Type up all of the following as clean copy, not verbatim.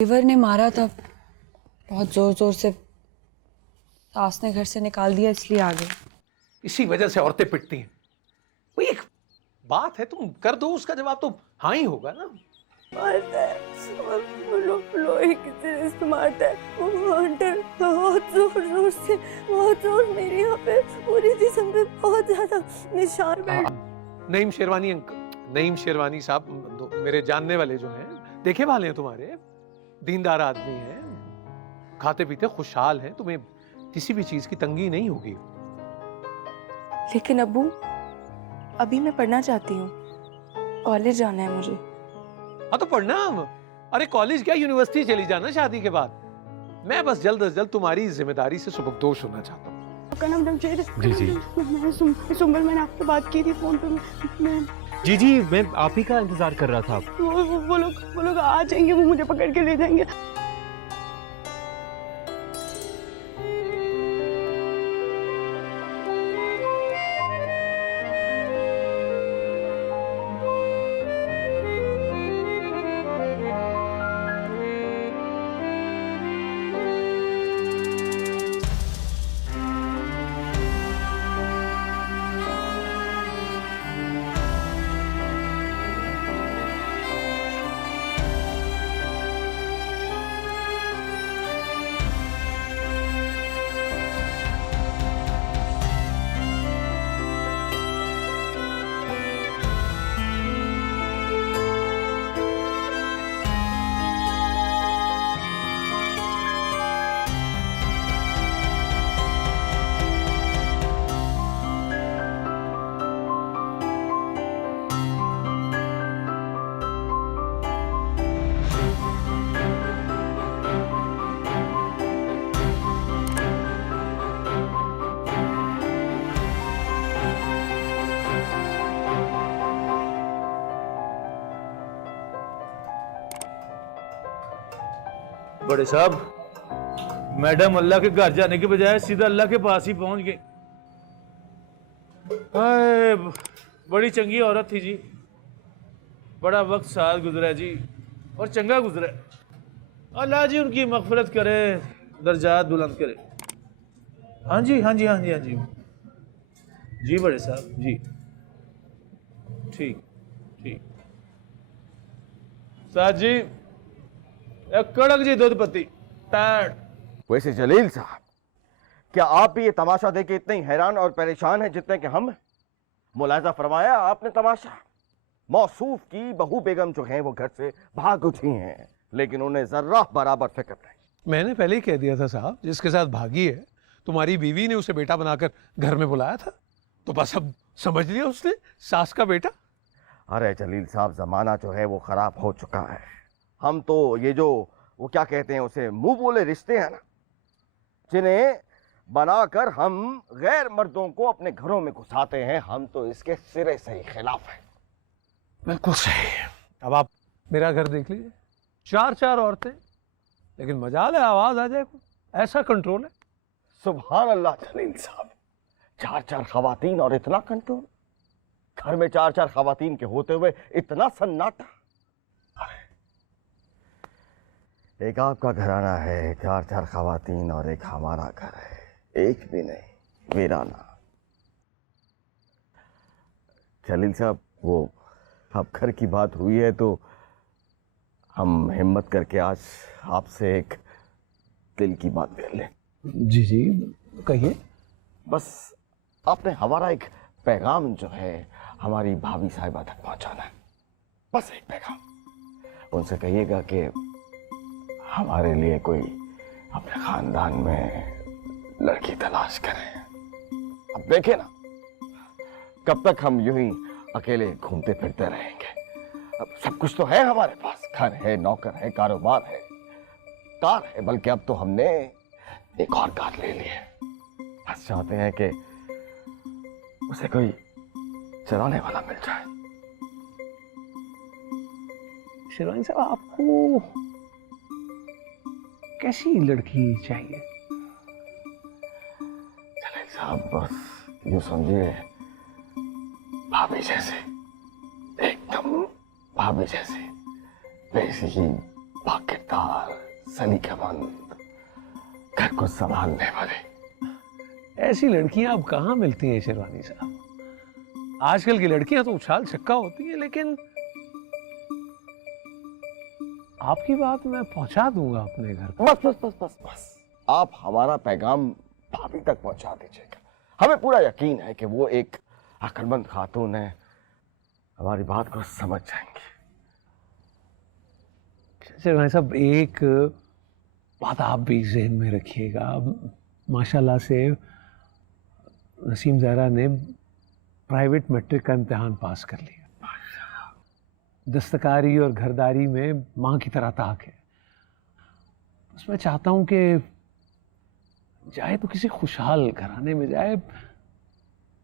देवर ने मारा था, बहुत जोर जोर से। सास ने घर से निकाल दिया, इसलिए आ गए। इसी वजह से औरतें पिटती हैं। वो एक बात है, तुम कर दो, उसका जवाब तो हाँ ही होगा ना। लोहे की तरह से मारता है वो हंटर, बहुत जोर से, बहुत जोर। मेरे यहाँ पे पूरी जिस्म पे बहुत ज्यादा निशान बैठ। नईम शेरवानी नईम शेरवानी साहब मेरे जानने वाले जो हैं, देखे वाले हैं तुम्हारे, दीनदार आदमी हैं, खाते पीते खुशहाल हैं, तुम्हें किसी भी चीज की तंगी नहीं होगी। लेकिन अब्बू, अभी मैं पढ़ना चाहती हूँ, कॉलेज जाना है मुझे। हाँ तो पढ़ना। अरे कॉलेज क्या, यूनिवर्सिटी चली जाना शादी के बाद। मैं बस जल्द अज जल्द तुम्हारी जिम्मेदारी से सुबकदोश होना चाहता हूँ। आपका नाम रमशेर है? जी जी। सुंबल, मैंने आपसे बात की थी फोन पे। जी जी, मैं आप ही का इंतजार कर रहा था। वो लोग आ जाएंगे, वो मुझे पकड़ के ले जाएंगे। बड़े साहब, मैडम अल्लाह के घर जाने के बजाय सीधा अल्लाह के पास ही पहुंच गए। हाय, बड़ी चंगी औरत थी जी, बड़ा वक्त साथ गुजरा जी, और चंगा गुजरा। अल्लाह जी उनकी मगफरत करे, दर्जात बुलंद करे। हाँ जी हाँ जी हाँ जी हाँ जी जी बड़े साहब जी, ठीक ठीक। साहब जी, एक कड़क जी दूध पत्ती टैड। वैसे जलील साहब, क्या आप भी ये तमाशा देख के इतने ही हैरान और परेशान हैं जितने कि हम? मुलाजा फरमाया आपने तमाशा। मौसूफ की बहू बेगम जो हैं वो घर से भाग उठी हैं, लेकिन उन्हें जर्रा बराबर फिक्र नहीं। मैंने पहले ही कह दिया था साहब, जिसके साथ भागी है तुम्हारी बीवी ने उसे बेटा बनाकर घर में बुलाया था, तो बस अब समझ लिया उसने सास का बेटा। अरे जलील साहब, जमाना जो है वो खराब हो चुका है। हम तो ये जो वो क्या कहते हैं उसे, मुंह बोले रिश्ते हैं ना, जिन्हें बनाकर हम गैर मर्दों को अपने घरों में घुसाते हैं, हम तो इसके सिरे से ही खिलाफ हैं। बिल्कुल सही। अब आप मेरा घर देख लीजिए, 4 औरतें, लेकिन मजाल है आवाज आ जाए, ऐसा कंट्रोल है। सुभान अल्लाह जलील साहब, 4 खवातीन और इतना कंट्रोल। घर में 4 खवातीन के होते हुए इतना सन्नाटा। एक आपका घराना है, 4 खवातीन, और एक हमारा घर है, एक भी नहीं, वीराना। जलील साहब, वो अब घर की बात हुई है तो हम हिम्मत करके आज आपसे एक दिल की बात कर लें। जी जी कहिए। बस आपने हमारा एक पैगाम जो है हमारी भाभी साहिबा तक पहुंचाना है, बस एक पैगाम। उनसे कहिएगा कि हमारे लिए कोई अपने खानदान में लड़की तलाश करें। अब देखें ना, कब तक हम यूं ही अकेले घूमते फिरते रहेंगे। अब सब कुछ तो है हमारे पास, घर है, नौकर है, कारोबार है, कार है, बल्कि अब तो हमने एक और कार ले ली है। बस चाहते हैं कि उसे कोई चलाने वाला मिल जाए। शेरवानी साहब, आपको कैसी लड़की चाहिए? चले साहब, बस यूं समझिए, भाभी जैसे, एकदम भाभी जैसे, वैसी ही भाग्य समझदार, सलीकेमंद, घर को संभालने वाले। ऐसी लड़कियां अब कहाँ मिलती हैं शेरवानी साहब? आजकल की लड़कियां तो उछाल छक्का होती हैं, लेकिन आपकी बात मैं पहुंचा दूंगा अपने घर पर। बस बस बस बस बस, आप हमारा पैगाम भाभी तक पहुंचा दीजिएगा। हमें पूरा यकीन है कि वो एक अक्लमंद खातून है, हमारी बात को समझ जाएंगी। शेरवानी साहब, एक बात आप भी जहन में रखिएगा। माशाल्लाह से नसीम ज़हरा ने प्राइवेट मैट्रिक का इम्तिहान पास कर लिया। दस्तकारी और घरदारी में माँ की तरह ताक है। बस मैं चाहता हूँ कि जाए तो किसी खुशहाल घराने में जाए,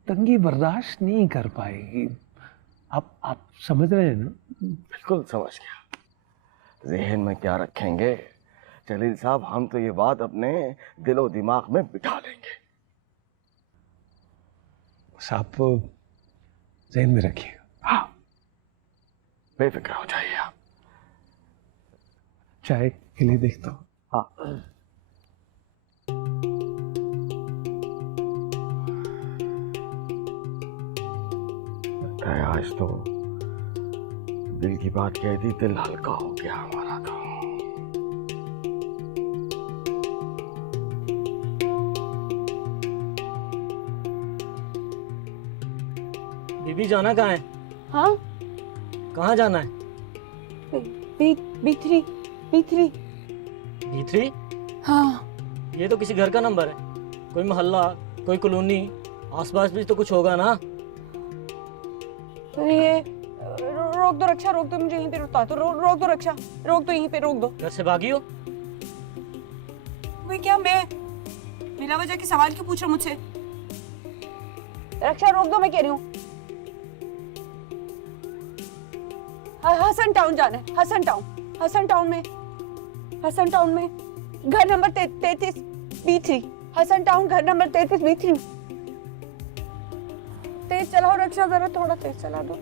तंगी बर्दाश्त नहीं कर पाएगी। आप समझ रहे हैं ना? बिल्कुल समझ गया। जहन में क्या रखेंगे जलील साहब, हम तो ये बात अपने दिलो दिमाग में बिठा लेंगे। बस आप जहन में रखिएगा। हाँ, बेफिक्र हो जाइए आप। चाय के लिए देखता हूँ। हाँ, लगता है आज तो दिल की बात कह दी, दिल हल्का हो गया हमारा तो। बीबी जाना कहाँ है? हाँ, कहाँ जाना है? B3 B3? हाँ। ये तो किसी घर का नंबर है। कोई मोहल्ला, कोई कॉलोनी, आसपास भी तो कुछ होगा ना। तो ये रोक दो रक्षा, रोक दो, मुझे यहीं पे रुकता तो रोक दो रक्षा, रोक दो, यहीं पे रोक दो। घर से भागी हो? भाई क्या मैं बिना वजह के सवाल क्यों पूछ रहे हो मुझसे? रक्षा रोक दो, मैं कह रही हूँ। हसन टाउन जाना है, हसन टाउन में घर नंबर 33 B3, हसन टाउन घर नंबर 33 B3। तेज चलाओ रक्षा, जरा थोड़ा तेज चला दो।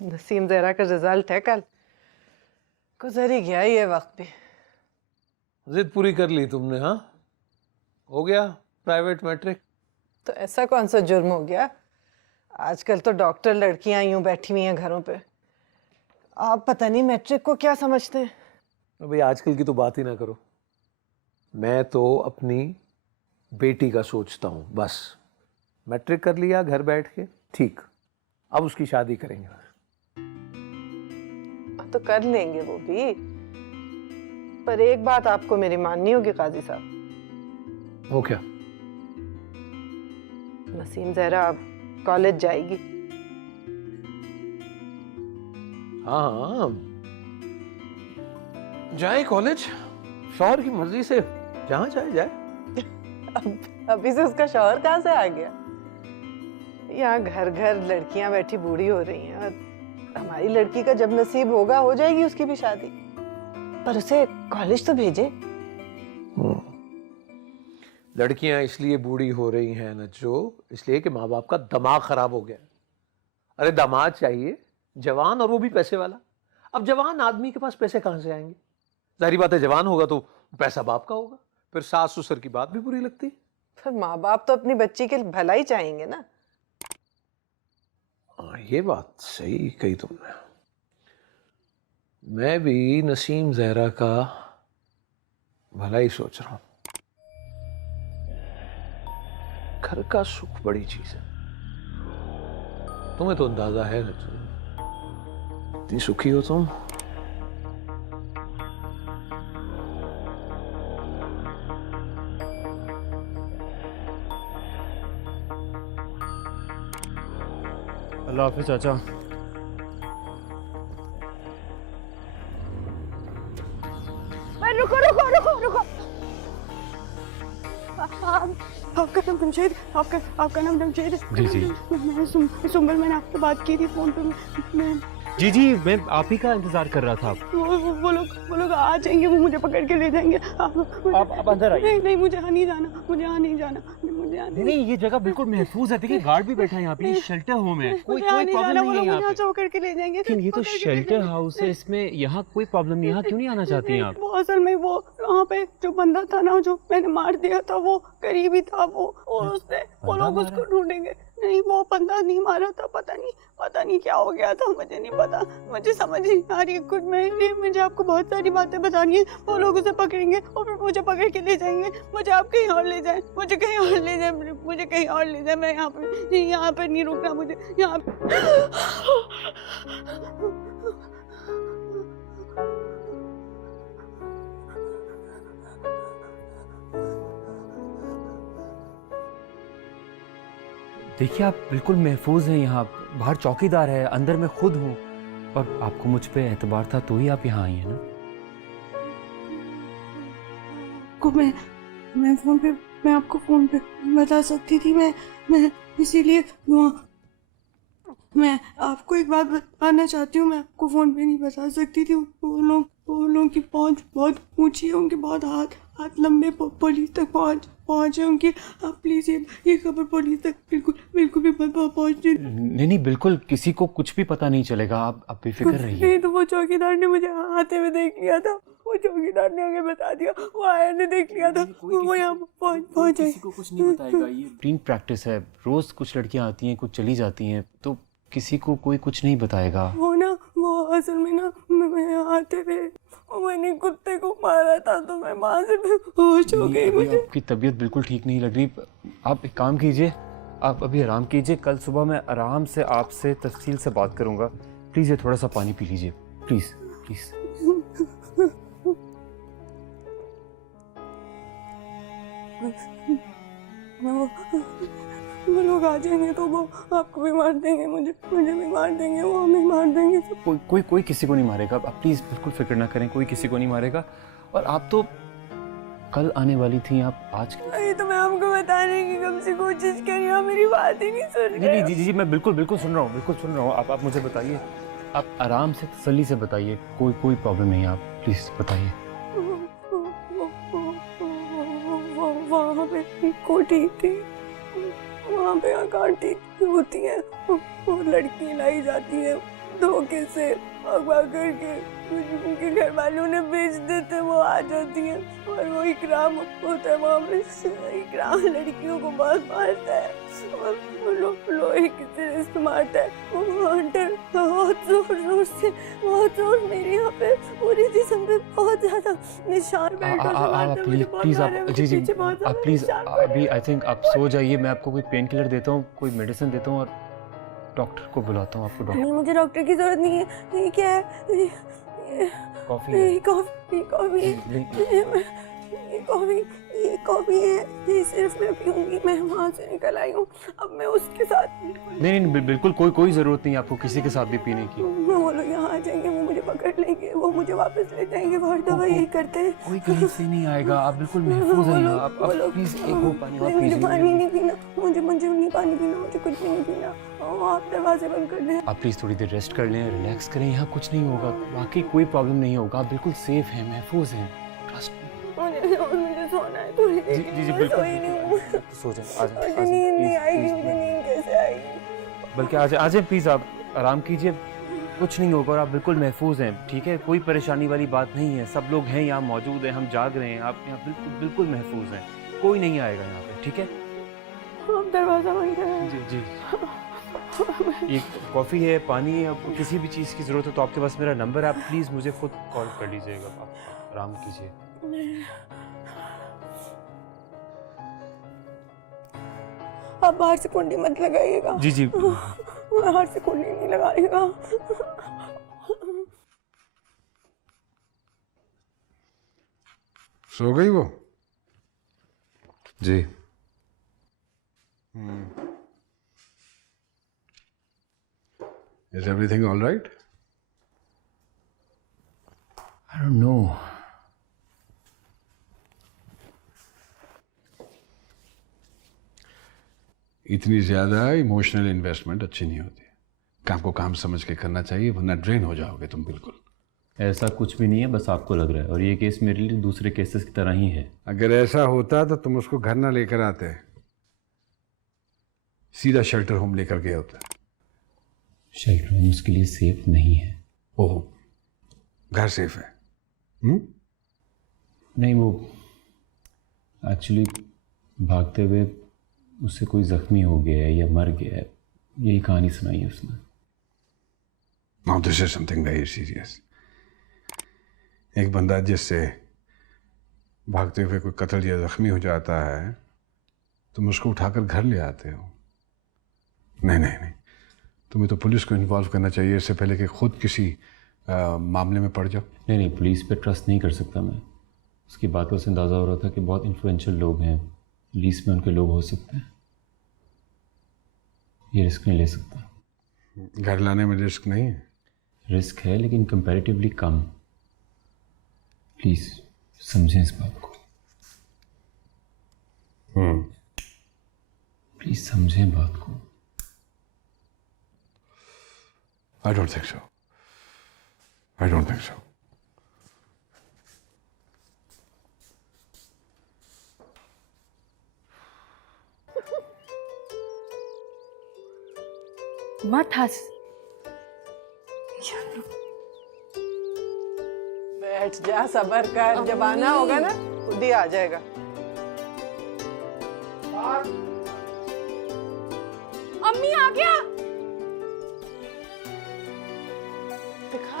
नसीम ज़हरा का रिजल्ट है कल। गुजर ही गया ये वक्त भी। जिद पूरी कर ली तुमने? हाँ, हो गया प्राइवेट मैट्रिक। तो ऐसा कौन सा जुर्म हो गया? आजकल तो डॉक्टर लड़कियां यूं बैठी हुई हैं घरों पे। आप पता नहीं मैट्रिक को क्या समझते हैं। अभी आजकल की तो बात ही ना करो। मैं तो अपनी बेटी का सोचता हूँ बस। मैट्रिक कर लिया घर बैठ के, ठीक, अब उसकी शादी करेंगे। तो कर लेंगे वो भी, पर एक बात आपको मेरी माननी होगी काजी साहब। वो क्या? नसीम ज़हरा अब कॉलेज जाएगी। हाँ, जाए कॉलेज, शौहर की मर्जी से जहां चाहे जाए। अभी से उसका शौहर कहाँ से आ गया? यहाँ घर घर लड़कियां बैठी बूढ़ी हो रही हैं, और हमारी लड़की का जब नसीब होगा हो जाएगी उसकी भी शादी। पर उसे कॉलेज तो भेजे। लड़कियां इसलिए बूढ़ी हो रही हैं नज्जो, इसलिए कि माँ बाप का दिमाग खराब हो गया। अरे दामाद चाहिए जवान, और वो भी पैसे वाला। अब जवान आदमी के पास पैसे कहां से आएंगे? जाहिर बात है जवान होगा तो पैसा बाप का होगा, फिर सास ससुर की बात भी बुरी लगती। फिर माँ बाप तो अपनी बच्ची के भलाई चाहेंगे ना। हाँ, ये बात सही कही तुमने। मैं भी नसीम ज़हरा का भला ही सोच रहा हूं। घर का सुख बड़ी चीज है। तुम्हें तो अंदाजा है ना, इतनी सुखी हो तुम। अल्लाह हाफिज चाचा। रुको रुको रुको रुको। आपका नाम जमशेद, आपका नाम जमशेद। जी जी। मैंने सुंबल, मैंने आपसे बात की थी फोन पे। मैं जी जी, मैं आप ही का इंतजार कर रहा था। वो लोग आ जाएंगे, वो मुझे पकड़ के ले जाएंगे। आप अंदर आइए। नहीं नहीं, मुझे यहाँ नहीं जाना, मुझे यहाँ नहीं जाना, मुझे यहाँ नहीं नहीं, ये जगह बिल्कुल महफूज है। देखिए गार्ड भी बैठा है यहाँ पे, ये शेल्टर होम है, कोई प्रॉब्लम नहीं है यहाँ पे। पकड़ के ले जाएंगे। लेकिन ये तो शेल्टर हाउस है, इसमें यहाँ कोई प्रॉब्लम नहीं। यहाँ क्यों नहीं आना चाहती हैं आप? वो असल में वो वहाँ पे जो बंदा था ना, जो मैंने मार दिया था, वो करीबी था वो, और उसने वो लोग उसको ढूंढेंगे। नहीं, वो बंदा नहीं मारा था, पता नहीं क्या हो गया था, मुझे नहीं पता, मुझे समझ नहीं आ रही है कुछ। मुझे आपको बहुत सारी बातें बतानी है। वो लोग उसे पकड़ेंगे और फिर मुझे पकड़ के ले जाएंगे। मुझे आप कहीं और ले जाएं, मुझे कहीं और ले जाएं, मुझे कहीं और ले जाएं। मैं यहाँ पे नहीं रुकना, मुझे यहाँ देखिए आप बिल्कुल महफूज हैं यहाँ। बाहर चौकीदार है, अंदर मैं खुद हूँ, और आपको मुझ पे एतबार था तो ही आप यहाँ आई हैं ना। को मैं फोन पे, मैं आपको फोन पे बता सकती थी। मैं इसीलिए मैं आपको एक बात बताना चाहती हूँ। मैं आपको फोन पे नहीं बता सकती थी। वो लोग की पहुँच बहुत ऊंची है, उनके बहुत हाथ लंबे पुलिस तक पहुँचे उनकी। आप प्लीज ये खबर पुलिस तक बिल्कुल भी पहुँचने। नहीं, बिल्कुल किसी को कुछ भी पता नहीं चलेगा। आप बेफिक्र रहिए। नहीं तो वो चौकीदार ने मुझे आते हुए देख लिया था, वो चौकीदार ने आगे बता दिया, वो आया ने देख लिया था, वो यहाँ पहुँच किसी को कुछ नहीं बताएगा। ये रूटीन प्रैक्टिस है, रोज कुछ लड़कियां आती हैं, कुछ चली जाती हैं, तो किसी को कोई कुछ नहीं बताएगा। वो असल में ना, मैं आते हुए मैंने कुत्ते को मारा था, तो मैं वहां से होश हो गई। मुझे आपकी तबीयत बिल्कुल ठीक नहीं लग रही। आप एक काम कीजिए, आप अभी आराम कीजिए। कल सुबह मैं आराम से आपसे तफसील से बात करूंगा। प्लीज ये थोड़ा सा पानी पी लीजिए, प्लीज प्लीज। वो लोग आ जाएंगे तो वो आपको भी मार देंगे, मुझे भी मार देंगे, वो हमें मार देंगे। कोई किसी को नहीं मारेगा। आप प्लीज बिल्कुल फिक्र ना करें, कोई किसी को नहीं मारेगा। और आप तो कल आने वाली थी, आप आज। ये तो मैं आपको बताने की कब से कोशिश कर रही हूँ, मेरी बात ही नहीं सुन रहे। नहीं जी, मैं बिल्कुल सुन रहा हूँ। आप मुझे बताइए, आप आराम से तसल्ली से बताइए। कोई प्रॉब्लम नहीं है, आप प्लीज बताइए। वहाँ पे कोठी थी, वहाँ पे आंटी होती है, वो लड़की लाई जाती है धोखे से, अगवा करके उनके घर वालों ने बेच देते, वो आ जाती है। और वो इकराम होता है वहाँ पे, इकराम लड़कियों को बहुत मारता है, और वो लोहे के सिरे से मारता है। वो हंटर बहुत जोर मेरे यहाँ पे पूरी जिस्म पे बहुत ज्यादा निशान बेल्टों से मारता है। प्लीज आप जी आप प्लीज अभी आई थिंक आप सो जाइए। मैं आपको कोई पेन किलर देता हूँ, कोई मेडिसिन देता हूँ, और डॉक्टर को बुलाता हूँ। आपको डॉक्टर? नहीं, मुझे डॉक्टर की जरूरत नहीं है। ये क्या है? कॉफी है, ये सिर्फ मैं पीऊंगी। मैं वहाँ से निकल आई हूँ, अब मैं उसके साथ नहीं बिल्कुल कोई जरूरत नहीं आपको किसी के साथ भी पीने की। वो लोग यहाँ आ जाएंगे, वो मुझे पकड़ लेंगे, वो मुझे वापस ले जाएंगे। और दवा यही करते हैं। कोई कहीं से नहीं आएगा, आप बिल्कुल महफूज हैं। आप प्लीज एक वो पानी और मुझे पानी पीजिए। नहीं पीना, मुझे नहीं पानी पीना, मुझे कुछ भी नहीं पीना। आप दरवाजे बंद कर दें। आप प्लीज थोड़ी देर रेस्ट कर लें, रिलैक्स करें। यहाँ कुछ नहीं होगा, बाकी कोई प्रॉब्लम नहीं होगा। आप बिल्कुल सेफ हैं, महफूज हैं, ट्रस्ट मी। मुझे सोना है थोड़ी देर। जी बिल्कुल सो जाए। मुझे नींद नहीं आएगी, मुझे नींद कैसे आएगी? बल्कि आ जाए प्लीज, आप आराम कीजिए, कुछ नहीं होगा और आप बिल्कुल महफूज हैं। ठीक है, कोई परेशानी वाली बात नहीं है। सब लोग हैं यहाँ मौजूद हैं, हम जाग रहे हैं। आप यहाँ बिल्कुल महफूज हैं, कोई नहीं आएगा यहाँ पे। ठीक है, आप दरवाजा बंद करें। जी ये कॉफ़ी है, पानी है, आपको किसी भी चीज़ की ज़रूरत हो तो आपके पास मेरा नंबर है, आप प्लीज़ मुझे खुद कॉल कर लीजिएगा। आप आराम कीजिए। आप बाहर से कुंडी मत लगाइएगा। जी बाहर से कुंडी नहीं लगाइएगा। सो गई वो? जी। Is everything all right? I don't know. इतनी ज्यादा इमोशनल इन्वेस्टमेंट अच्छी नहीं होती। काम को काम समझ के करना चाहिए, वरना ड्रेन हो जाओगे तुम बिल्कुल। ऐसा कुछ भी नहीं है, बस आपको लग रहा है, और ये केस मेरे लिए दूसरे केसेस की तरह ही है। अगर ऐसा होता तो तुम उसको घर ना लेकर आते, सीधा शेल्टर होम लेकर गए होता। शेल्टर होम उसके लिए सेफ नहीं है। ओह, घर सेफ है? नहीं, वो एक्चुअली भागते हुए उससे कोई जख्मी हो गया है या मर गया है, यही कहानी सुनाई है उसने। Now this is something very serious. एक बंदा जिससे भागते हुए कोई कत्ल या जख्मी हो जाता है, तुम उसको उठाकर घर ले आते हो। नहीं नहीं नहीं, तुम्हें तो पुलिस को इन्वॉल्व करना चाहिए इससे पहले कि खुद किसी मामले में पड़ जाओ। नहीं नहीं, पुलिस पे ट्रस्ट नहीं कर सकता मैं। उसकी बातों से अंदाज़ा हो रहा था कि बहुत इन्फ्लुएंशियल लोग हैं, पुलिस में उनके लोग हो सकते हैं। ये रिस्क नहीं ले सकता। घर लाने में रिस्क नहीं है? रिस्क है, लेकिन कंपैरेटिवली कम। प्लीज़ समझें इस बात को। प्लीज़ समझें बात को। I don't think so. I don't think so. मत हंस। बैठ जा, सबर कर, जब आना होगा ना खुद ही आ जाएगा। अम्मी आ गया।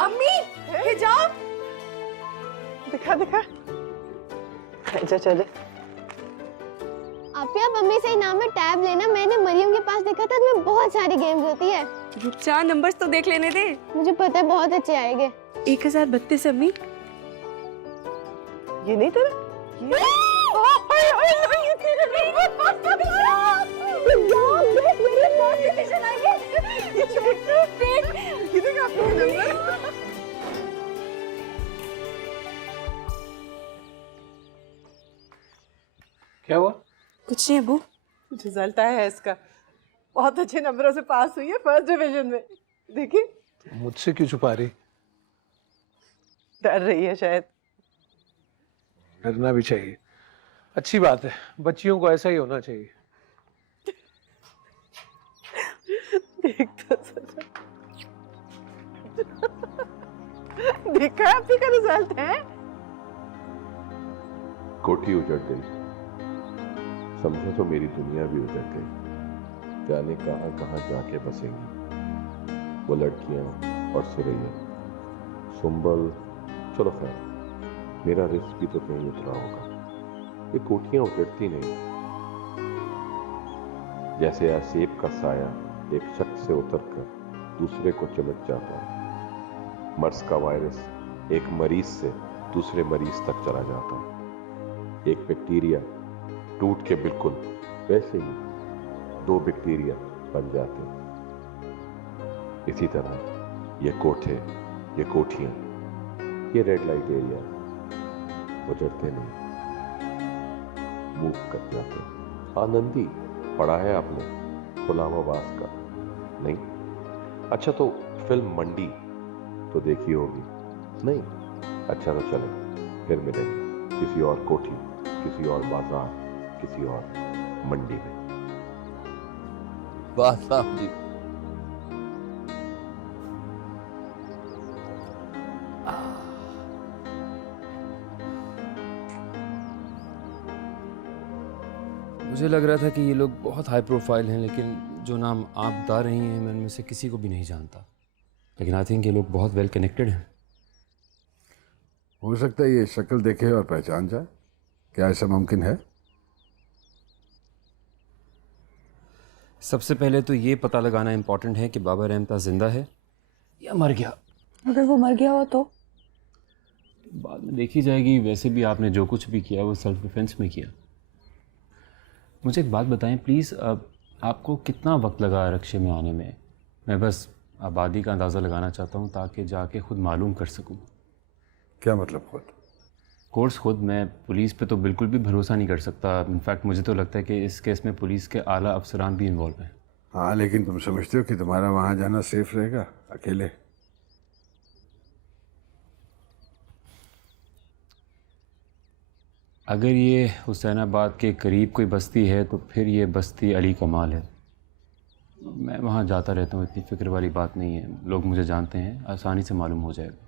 अम्मी हिजाब दिखा दिखा। अच्छा चले। आप मम्मी से इनाम में टैब लेना। मैंने मरियम के पास देखा था, इसमें बहुत सारी गेम्स होती है। रुक जा, नंबर्स तो देख लेने दे। मुझे पता है बहुत अच्छे आएंगे। 1032 अम्मी। ये नहीं तेरा? क्या हुआ? कुछ नहीं अबू। रिजल्ट आया है इसका, बहुत अच्छे नंबरों से पास हुई है फर्स्ट डिवीजन में। देखिए। मुझसे क्यों छुपा रही? डर रही है शायद। डरना भी चाहिए, अच्छी बात है, बच्चियों को ऐसा ही होना चाहिए। देख तो सर। देखा आप ही का रिजल्ट है। कोठी उजड़ गई, समझो तो मेरी दुनिया भी उजड़ गई। जाने कहां कहां जाके बसेंगी वो लड़कियां और सुरैया, सुंबल। चलो खैर, मेरा रिस्क भी तो कहीं उतरा होगा। ये कोठियां उजड़ती नहीं, जैसे आसेब का साया एक शख्स से उतरकर दूसरे को चिमट जाता है। मर्स का वायरस एक मरीज से दूसरे मरीज तक चला जाता है। एक बैक्टीरिया टूट के बिल्कुल वैसे ही 2 बैक्टीरिया बन जाते हैं। इसी तरह ये कोठे, ये कोठियां, ये रेड लाइट एरिया उजड़ते नहीं, मूव कर जाते हैं। आनंदी पढ़ा है आपने गुलाम अब्बास का? नहीं? अच्छा, तो फिल्म मंडी तो देखी होगी? नहीं? अच्छा, तो चले फिर मिलेंगे किसी और कोठी, किसी और बाजार, किसी और मंडी में। वाह साहब जी। मुझे लग रहा था कि ये लोग बहुत हाई प्रोफाइल हैं, लेकिन जो नाम आप बता रही हैं मैं उनमें से किसी को भी नहीं जानता। लेकिन आई थिंक ये लोग बहुत वेल कनेक्टेड हैं। हो सकता है ये शक्ल देखे और पहचान जाए। क्या ऐसा मुमकिन है? सबसे पहले तो ये पता लगाना इम्पोर्टेंट है कि बाबा रहमता जिंदा है या मर गया। अगर वो मर गया हो तो बाद में देखी जाएगी। वैसे भी आपने जो कुछ भी किया वो सेल्फ डिफेंस में किया। मुझे एक बात बताएं प्लीज़, आपको कितना वक्त लगा रक्शे में आने में? मैं बस आबादी का अंदाज़ा लगाना चाहता हूँ ताकि जाके खुद मालूम कर सकूँ। क्या मतलब खुद? कोर्स खुद। मैं पुलिस पे तो बिल्कुल भी भरोसा नहीं कर सकता। इनफैक्ट मुझे तो लगता है कि इस केस में पुलिस के आला अफसरान भी इन्वॉल्व हैं। हाँ, लेकिन तुम समझते हो कि तुम्हारा वहां जाना सेफ रहेगा अकेले? अगर ये हुसैनाबाद के करीब कोई बस्ती है तो फिर ये बस्ती अली कमाल है। मैं वहाँ जाता रहता हूँ, इतनी फ़िक्र वाली बात नहीं है। लोग मुझे जानते हैं, आसानी से मालूम हो जाएगा।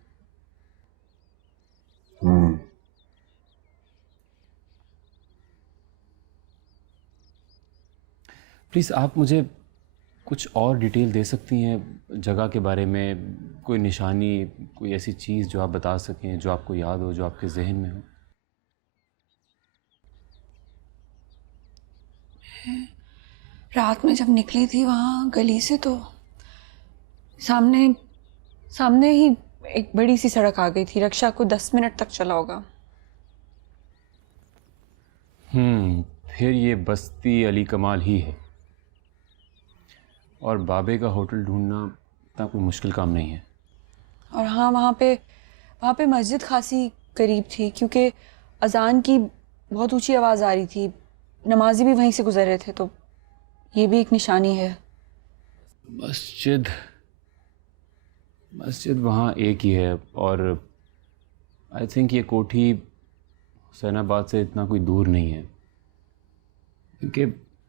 प्लीज़ आप मुझे कुछ और डिटेल दे सकती हैं जगह के बारे में? कोई निशानी, कोई ऐसी चीज़ जो आप बता सकें, जो आपको याद हो, जो आपके जहन में हो? रात में जब निकली थी वहाँ गली से तो सामने सामने ही एक बड़ी सी सड़क आ गई थी। रक्षा को 10 मिनट तक चला होगा। फिर ये बस्ती अली कमाल ही है। और बाबे का होटल ढूंढना इतना कोई मुश्किल काम नहीं है। और हाँ, वहाँ पे मस्जिद खासी करीब थी, क्योंकि अजान की बहुत ऊंची आवाज़ आ रही थी। नमाजी भी वहीं से गुजर रहे थे, तो ये भी एक निशानी है। मस्जिद वहाँ एक ही है। और आई थिंक ये कोठी हुसैनाबाद से इतना कोई दूर नहीं है, क्योंकि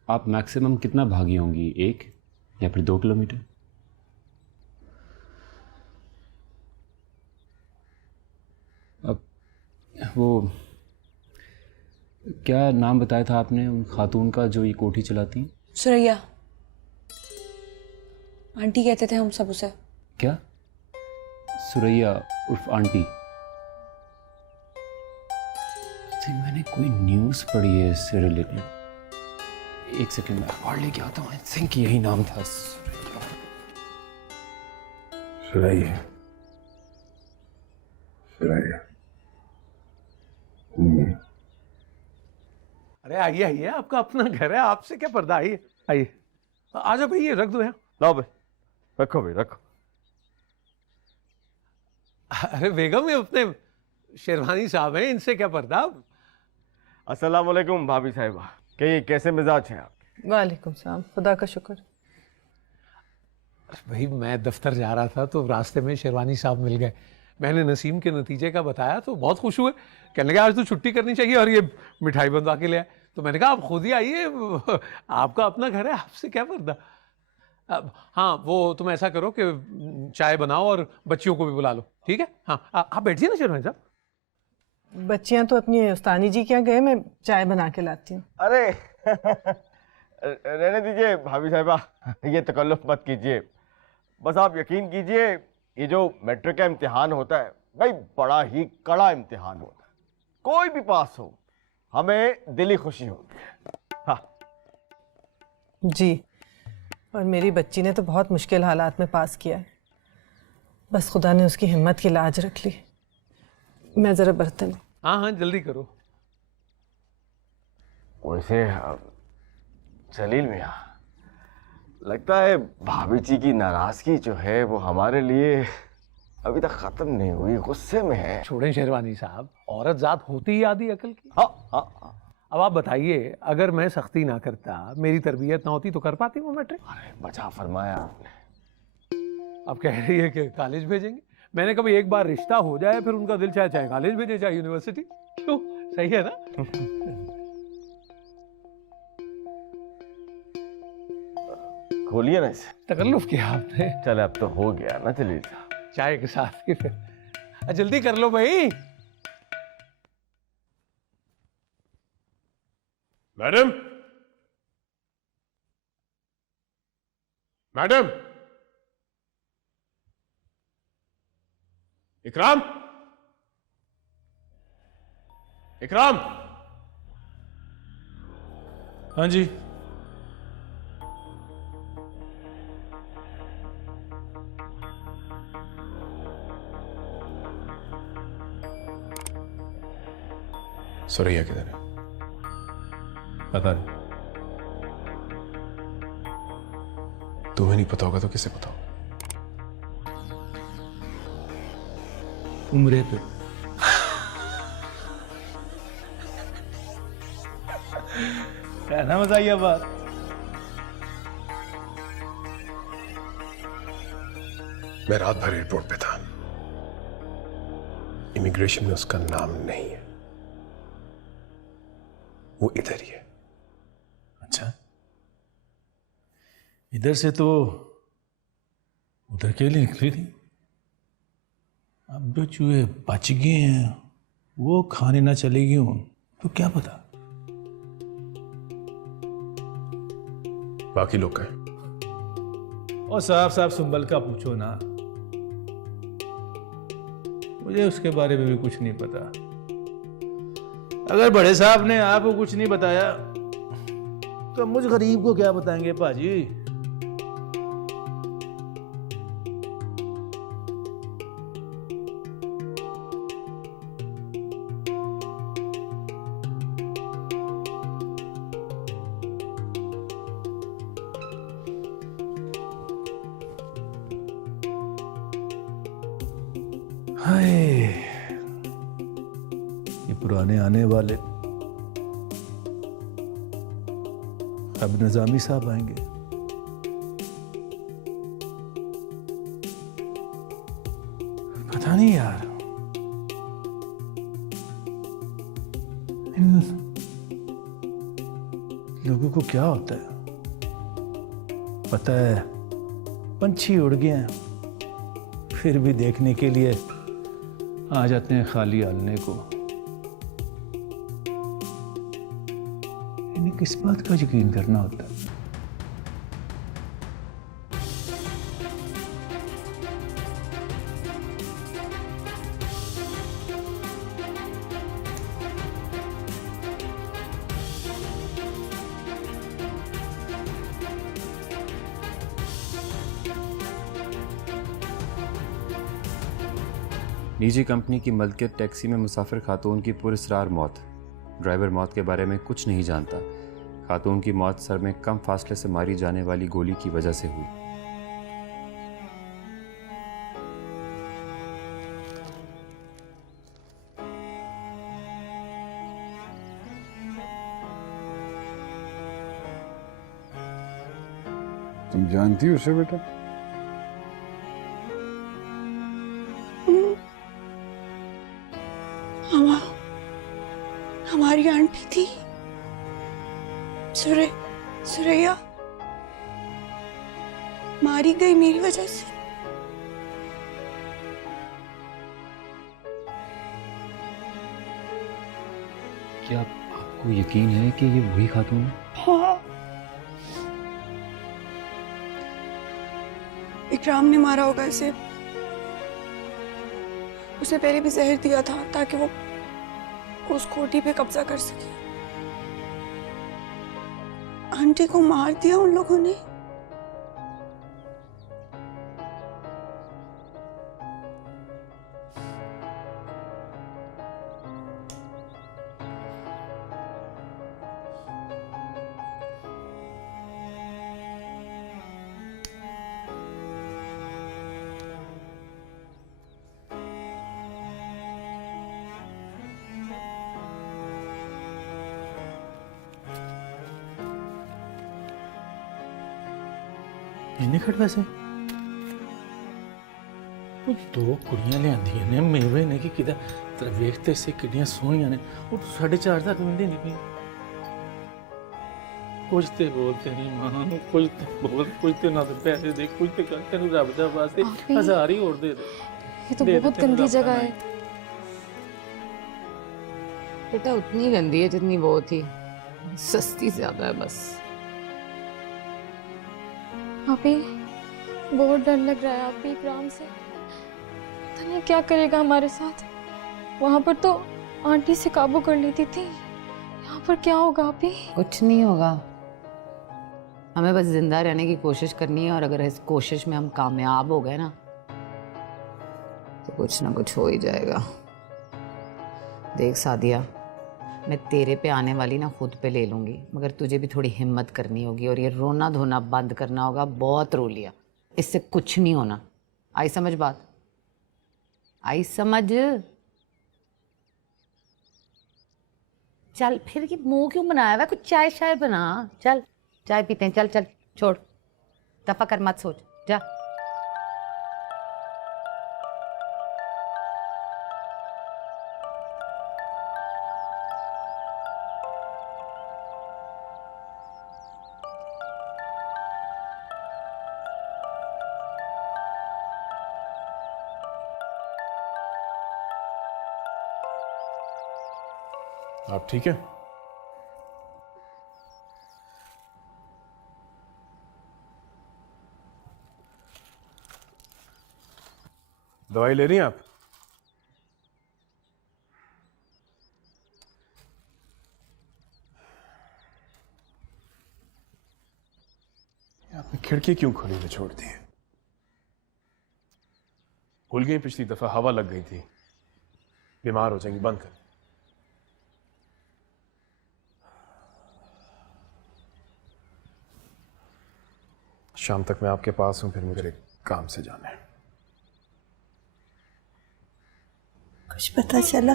आप मैक्सिमम कितना भागी होंगी, 1 या फिर 2 किलोमीटर? अब वो क्या नाम बताया था आपने उन खातून का जो ये कोठी चलाती? सुरैया आंटी कहते थे हम सब उसे। क्या? सुरैया उर्फ आंटी? मैंने कोई न्यूज़ पढ़ी है इससे रिलेटेड। एक सेकंड में अखबार लेके आता हूँ। आई थिंक यही नाम था, सुरैया। अरे आइए आइए, आपका अपना घर है, आपसे क्या पर्दा। आइए आइए, आ जाओ भाई, ये रख दो यहाँ। लाओ भाई, रखो भाई, रखो। अरे बेगम, ये अपने शेरवानी साहब हैं, इनसे क्या पर्दा। अस्सलाम वालेकुम भाभी साहिबा, कैसे मिजाज हैं आप? वालेकुम सलाम, खुदा का शुक्र। भाई मैं दफ्तर जा रहा था तो रास्ते में शेरवानी साहब मिल गए। मैंने नसीम के नतीजे का बताया तो बहुत खुश हुए। कहने लगे आज तो छुट्टी करनी चाहिए और ये मिठाई बनवा के ले आए। तो मैंने कहा आप खुद ही आइए, आपका अपना घर है, आपसे क्या पर्दा। हाँ, वो तुम ऐसा करो कि चाय बनाओ और बच्चियों को भी बुला लो, ठीक है? हाँ, आप बैठिए ना शेरवानी साहब। बच्चियां तो अपनी उस्तानी जी क्या गए, मैं चाय बना के लाती हूँ। अरे रहने दीजिए भाभी साहिबा, ये तकल्लुफ मत कीजिए। बस आप यकीन कीजिए, ये जो मैट्रिक का इम्तिहान होता है भाई, बड़ा ही कड़ा इम्तिहान होता है। कोई भी पास हो, हमें दिली खुशी होगी। हाँ जी, और मेरी बच्ची ने तो बहुत मुश्किल हालात में पास किया है। बस खुदा ने उसकी हिम्मत की लाज रख ली। मैं जरा बर्तन। हाँ हाँ, जल्दी करो। वैसे जलील मियाँ, लगता है भाभी जी की नाराजगी जो है वो हमारे लिए अभी तक खत्म नहीं हुई, गुस्से में है। छोड़ें शेरवानी साहब, औरत जात होती ही आधी अकल की। हाँ हाँ हाँ। अब आप बताइए, अगर मैं सख्ती ना करता, मेरी तरबियत ना होती तो कर पाती वो मैट्रिक? अरे बचा फरमाया आपने। अब कह रही है कि कॉलेज भेजेंगे। मैंने कभी एक बार रिश्ता हो जाए फिर उनका दिल चाहे कॉलेज भेजे चाहे यूनिवर्सिटी। क्यों, सही है ना? खोलिए ना इसे। तकल्लुफ किया आपने। चले, अब तो हो गया ना जलील साहब, चाय के साथ ही फिर। जल्दी कर लो भाई। मैडम, मैडम, इकराम, इकराम। हाँ जी। सुरैया किधर है? पता नहीं। तुम्हें नहीं पता होगा तो किसे पता होगा? उम्रे पे। कहना मजा आई बात। मैं रात भर एयरपोर्ट पे था। इमिग्रेशन में उसका नाम नहीं है, वो इधर ही है। अच्छा, इधर से तो उधर के लिए निकली थी। अब जो चूहे बच गए हैं वो खाने ना चलेगी हूं तो क्या पता। बाकी लोग कहें। और साफ साफ संभल का पूछो ना, मुझे उसके बारे में भी कुछ नहीं पता। अगर बड़े साहब ने आपको कुछ नहीं बताया तो मुझ गरीब को क्या बताएंगे पाजी। हाय, ये पुराने आने वाले अब निजामी साहब आएंगे। पता नहीं यार, इन लोगों को क्या होता है। पता है पंछी उड़ गए हैं, फिर भी देखने के लिए आ जाते हैं खाली आलने को। इन्हें किस बात का यकीन करना होता है। निजी कंपनी की मलकियत टैक्सी में मुसाफिर खातून की पुरस्रार मौत। ड्राइवर मौत के बारे में कुछ नहीं जानता। खातून की मौत सर में कम फासले से मारी जाने वाली गोली की वजह से हुई। तुम जानती हो उसे बेटा? हमारी आंटी थी सुरैया, मारी गई मेरी वजह से। क्या आपको यकीन है कि ये वही खातून है? हाँ, इकराम ने मारा होगा इसे। उसे पहले भी जहर दिया था ताकि वो उस कोठी पे कब्जा कर सके। आंटी को मार दिया उन लोगों ने। इन्हें खट वैसे वो दो कुड़ियां लियांदियां ने मेवे ने कि किदा तेरा वेखते से किड्डियां सोहणियां ने। वो 4.5 तक मिलदे नहीं पई। कुछ ते बोलते नहीं मां, कुछ ते बोल, कुछ ते ना पैसे दे, कुछ ते कर तेन रब दा वास्ते 1000 ही और दे दे। ये तो बहुत गंदी जगह है। बेटा उतनी गंदी है जितनी वो थी, सस्ती ज्यादा है बस। आपी बहुत डर लग रहा है आपी इकराम से। पता नहीं क्या करेगा हमारे साथ। वहां पर तो आंटी से काबू कर लेती थी, यहाँ पर क्या होगा आपी? कुछ नहीं होगा, हमें बस जिंदा रहने की कोशिश करनी है। और अगर इस कोशिश में हम कामयाब हो गए ना तो कुछ ना कुछ हो ही जाएगा। देख सादिया, मैं तेरे पे आने वाली ना खुद पे ले लूंगी, मगर तुझे भी थोड़ी हिम्मत करनी होगी और ये रोना धोना बंद करना होगा। बहुत रो लिया, इससे कुछ नहीं होना। आई समझ बात? आई समझ? चल फिर ये मुंह क्यों बनाया हुआ है? कुछ चाय शाय बना। चल चाय पीते हैं। चल चल छोड़, दफा कर, मत सोच, जा। आप ठीक है? दवाई ले रही हैं आप? आपने खिड़की क्यों खुली हुई छोड़ दी है? भूल गई पिछली दफा हवा लग गई थी, बीमार हो जाएंगी, बंद कर। शाम तक मैं आपके पास हूं, फिर मुझे एक काम से जाना है। कुछ पता चला?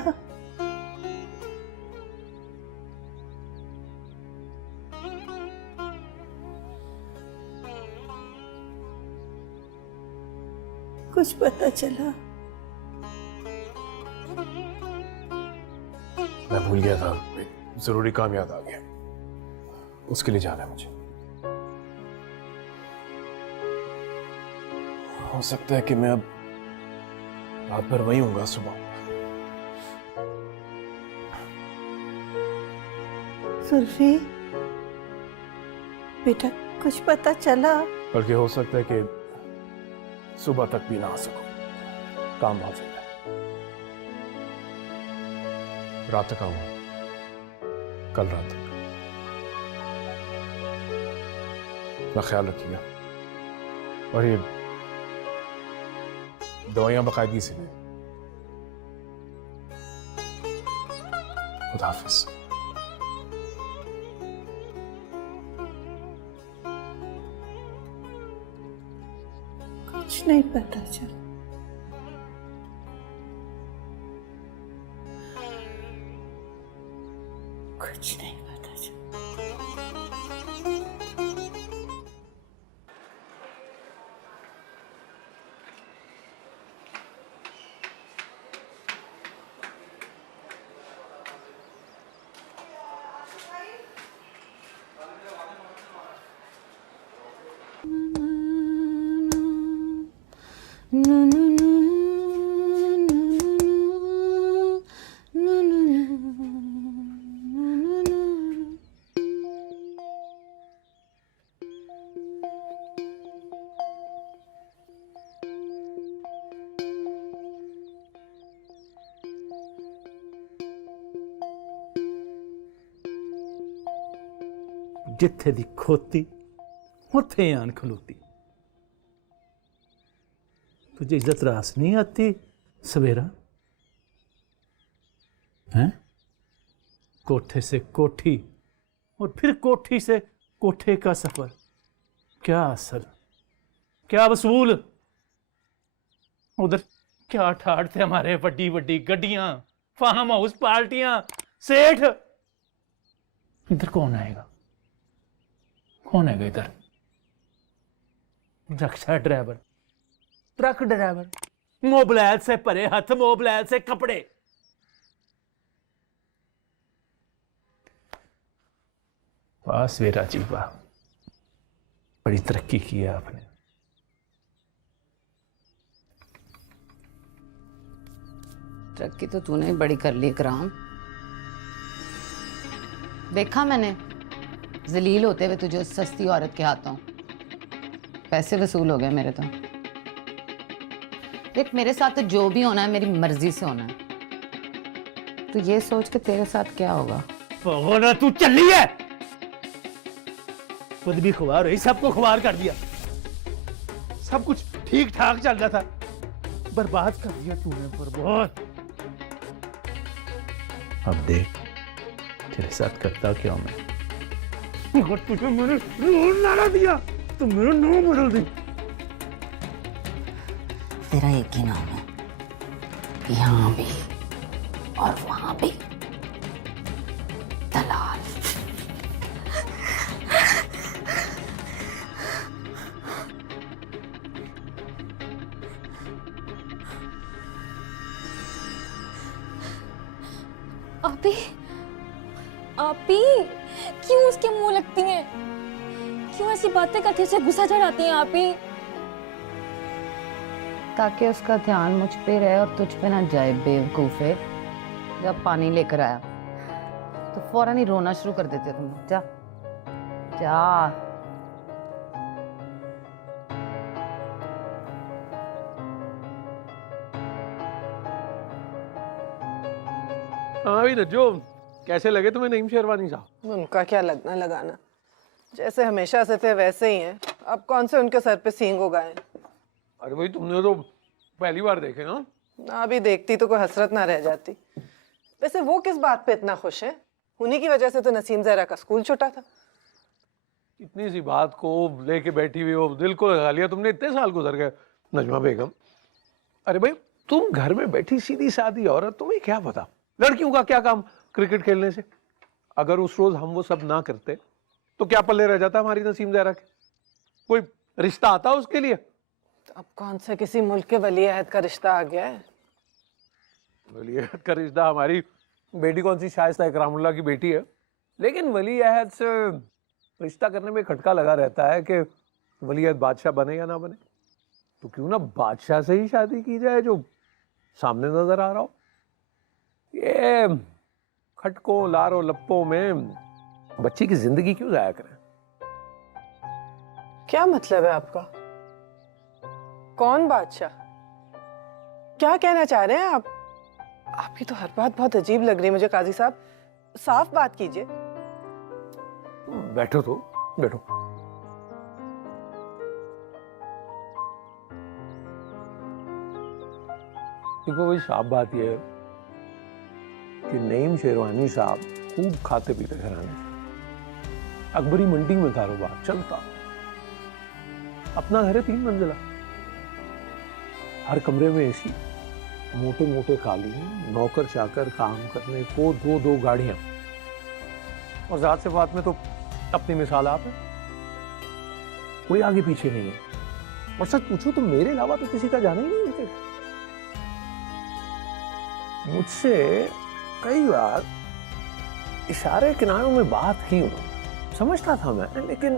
कुछ पता चला? मैं भूल गया था, एक जरूरी काम याद आ गया, उसके लिए जाना है मुझे। हो सकता है कि मैं अब रात भर वही होऊंगा, सुबह सुल्फी बेटा, कुछ पता चला? बल्कि हो सकता है कि सुबह तक भी ना आ सकूं, काम बहुत ज्यादा है। रात तक आऊंगा, कल रात तक। अपना ख्याल रखिएगा और ये दवाइयां बाकायदगी से लें। खुदा हाफिज। कुछ नहीं पता चला। कुछ नहीं पता चला। जिथे दी खोती उथे आन खलोती। तुझे इज्जत रास नहीं आती सवेरा? हैं? कोठे से कोठी और फिर कोठी से कोठे का सफर, क्या असर, क्या वसूल। उधर क्या ठाठ थे हमारे, बड़ी बड़ी गड्डियां, फार्म हाउस पार्टियां, सेठ। इधर कौन आएगा? कौन है इधर? Rickshaw driver, truck driver, mobile से भरे हाथ, मोबाइल से कपड़े। वाह सवेरा जी वाह, बड़ी तरक्की की है आपने। तरक्की तो तूने ही बड़ी कर ली इकराम। देखा मैंने जलील होते हुए तुझे उस सस्ती औरत के हाथों। पैसे वसूल हो गए मेरे तो। देख, मेरे साथ तो जो भी होना है मेरी मर्जी से होना है। तू ये सोच के तेरे साथ क्या होगा? ना तू चली है, खुद भी खुआर हुई, सबको खुआर कर दिया। सब कुछ ठीक ठाक चल रहा था, बर्बाद कर दिया तूने, बर्बाद। अब देख तेरे साथ करता क्या मैं। अगर तुझे मैंने रोन ना दिया तो मेरा नाम बदल दी। तेरा एक ही नाम है, यहाँ भी और वहां भी, दलाल। आपी, आपी, क्यों उसके मुंह लगती हैं? क्यों ऐसी बातें करके उसे गुस्सा चढ़ाती हैं आपी? ताकि उसका ध्यान मुझ पे रहे और तुझ पे ना जाए बेवकूफे। जब पानी लेकर आया। तो फौरन ही रोना शुरू कर देते हो तुम। जा जा। हाँ भाई नज्जो, कैसे लगे तुम्हें नईम शेरवानी साहब? उनका क्या लगना लगाना, जैसे हमेशा से थे वैसे ही हैं। अब कौन से उनके सर पे सींग उगाए हैं। अरे भाई तुमने तो पहली बार देखे ना? ना भी देखती तो कोई हसरत ना रह जाती। वैसे वो किस बात पे इतना खुश है? उन्हीं की वजह से तो नसीम जहरा का स्कूल छूटा था। इतनी सी बात को लेके बैठी हुई हो, दिल को लगा लिया तुमने। इतने साल गुजर गए नजमा बेगम। अरे भाई तुम घर में बैठी सीधी सादी औरत, तुम्हें क्या पता लड़कियों का क्या काम क्रिकेट खेलने से? अगर उस रोज हम वो सब ना करते तो क्या पल्ले रह जाता हमारी नसीम जहरा के? कोई रिश्ता आता उसके लिए? अब कौन से किसी मुल्क के वली अहद का रिश्ता आ गया है? वली अहद का रिश्ता, हमारी बेटी कौन सी शाइस्ता इकरामुल्लाह की बेटी है, लेकिन वली अहद से रिश्ता करने में खटका लगा रहता है कि वली अहद बादशाह बने या ना बने। तो क्यों ना बादशाह से ही शादी की जाए जो सामने नजर आ रहा हो। ये खटकों लारों लप्पों में बच्ची की जिंदगी क्यों जाया करें? क्या मतलब है आपका? कौन बादशाह? क्या कहना चाह रहे हैं आप? आपकी तो हर बात बहुत अजीब लग रही है मुझे काजी साहब, साफ बात कीजिए। बैठो तो बैठो। देखो भाई साफ बात यह है कि नईम शेरवानी साहब खूब खाते पीते घराने से, अकबरी मंडी में कारोबार चलता, अपना घर है 3 मंजिला, हर कमरे में एसी, मोटे मोटे कालीन, नौकर चाकर काम करने को 2-2 गाड़ियां, और जात से बात में तो अपनी मिसाल आप है, कोई आगे पीछे नहीं है। और सच पूछो तो मेरे अलावा तो किसी का जाना ही नहीं उनके। मुझसे कई बार इशारे किनारों में बात की उन्होंने, समझता था मैं, लेकिन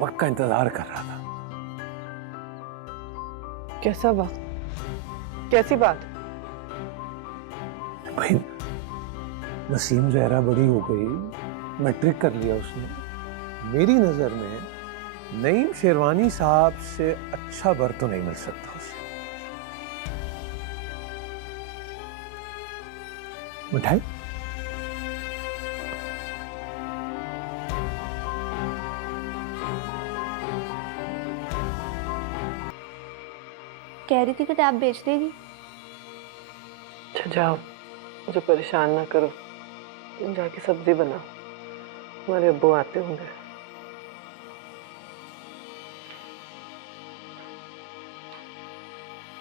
वक्त का इंतजार कर रहा था। कैसा बात? कैसी बात? भाई नसीम जहरा बड़ी हो गई, मैट्रिक कर लिया उसने, मेरी नजर में नईम शेरवानी साहब से अच्छा बर तो नहीं मिल सकता उसे। मिठाई? कह रही थी कि टैब बेच देगी। अच्छा जाओ, मुझे परेशान ना करो, तुम जाके सब्जी बनाओ, हमारे अब्बू आते होंगे।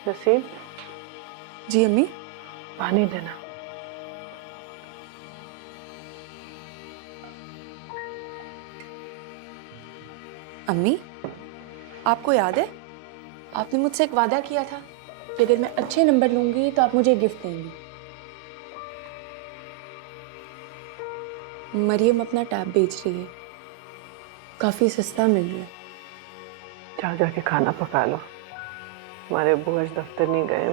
नसीम। जी अम्मी। पानी देना। अम्मी, आपको याद है आपने मुझसे एक वादा किया था कि अगर मैं अच्छे नंबर लूंगी तो आप मुझे गिफ्ट देंगी। मरियम अपना टैब बेच रही है, काफी सस्ता मिल रहा है। जाओ जाके खाना पका लो, हमारे अब्बू आज दफ्तर नहीं गए,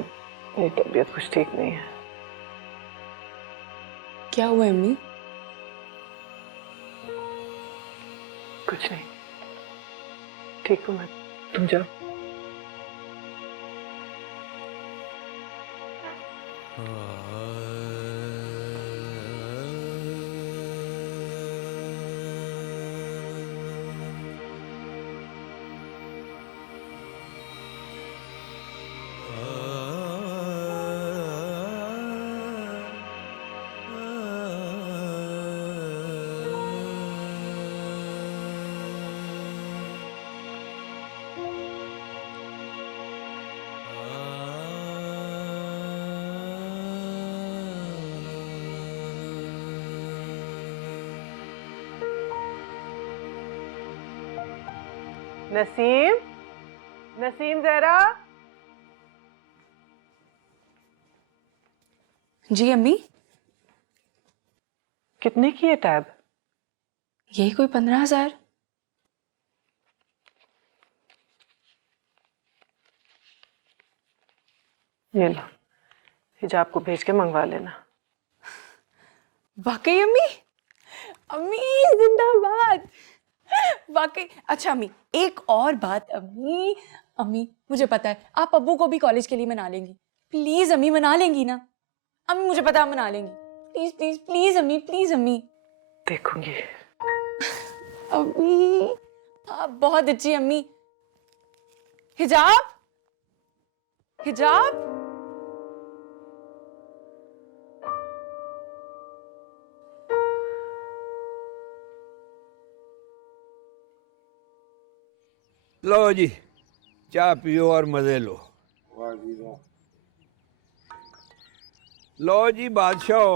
मेरी तबीयत कुछ ठीक नहीं है। क्या हुआ अम्मी? कुछ नहीं, ठीक हूँ मैं, तुम जाओ। नसीम, नसीम जहरा। जी अम्मी। कितने की है टैब? यही कोई 15,000। ये लो, हिजाब को भेज के मंगवा लेना। वाकई अम्मी, अम्मी जिंदाबाद, वाकई। अच्छा अम्मी, एक और बात अम्मी, अम्मी मुझे पता है आप अब्बू को भी कॉलेज के लिए मना लेंगी। प्लीज अम्मी, मना लेंगी ना? अम्मी मुझे पता है आप मना लेंगी। प्लीज प्लीज प्लीज अम्मी, प्लीज अम्मी। देखूंगी। अम्मी आप बहुत अच्छी अम्मी। हिजाब, हिजाब। लो जी, चाय पियो और मजे लो। लो जी बादशाह,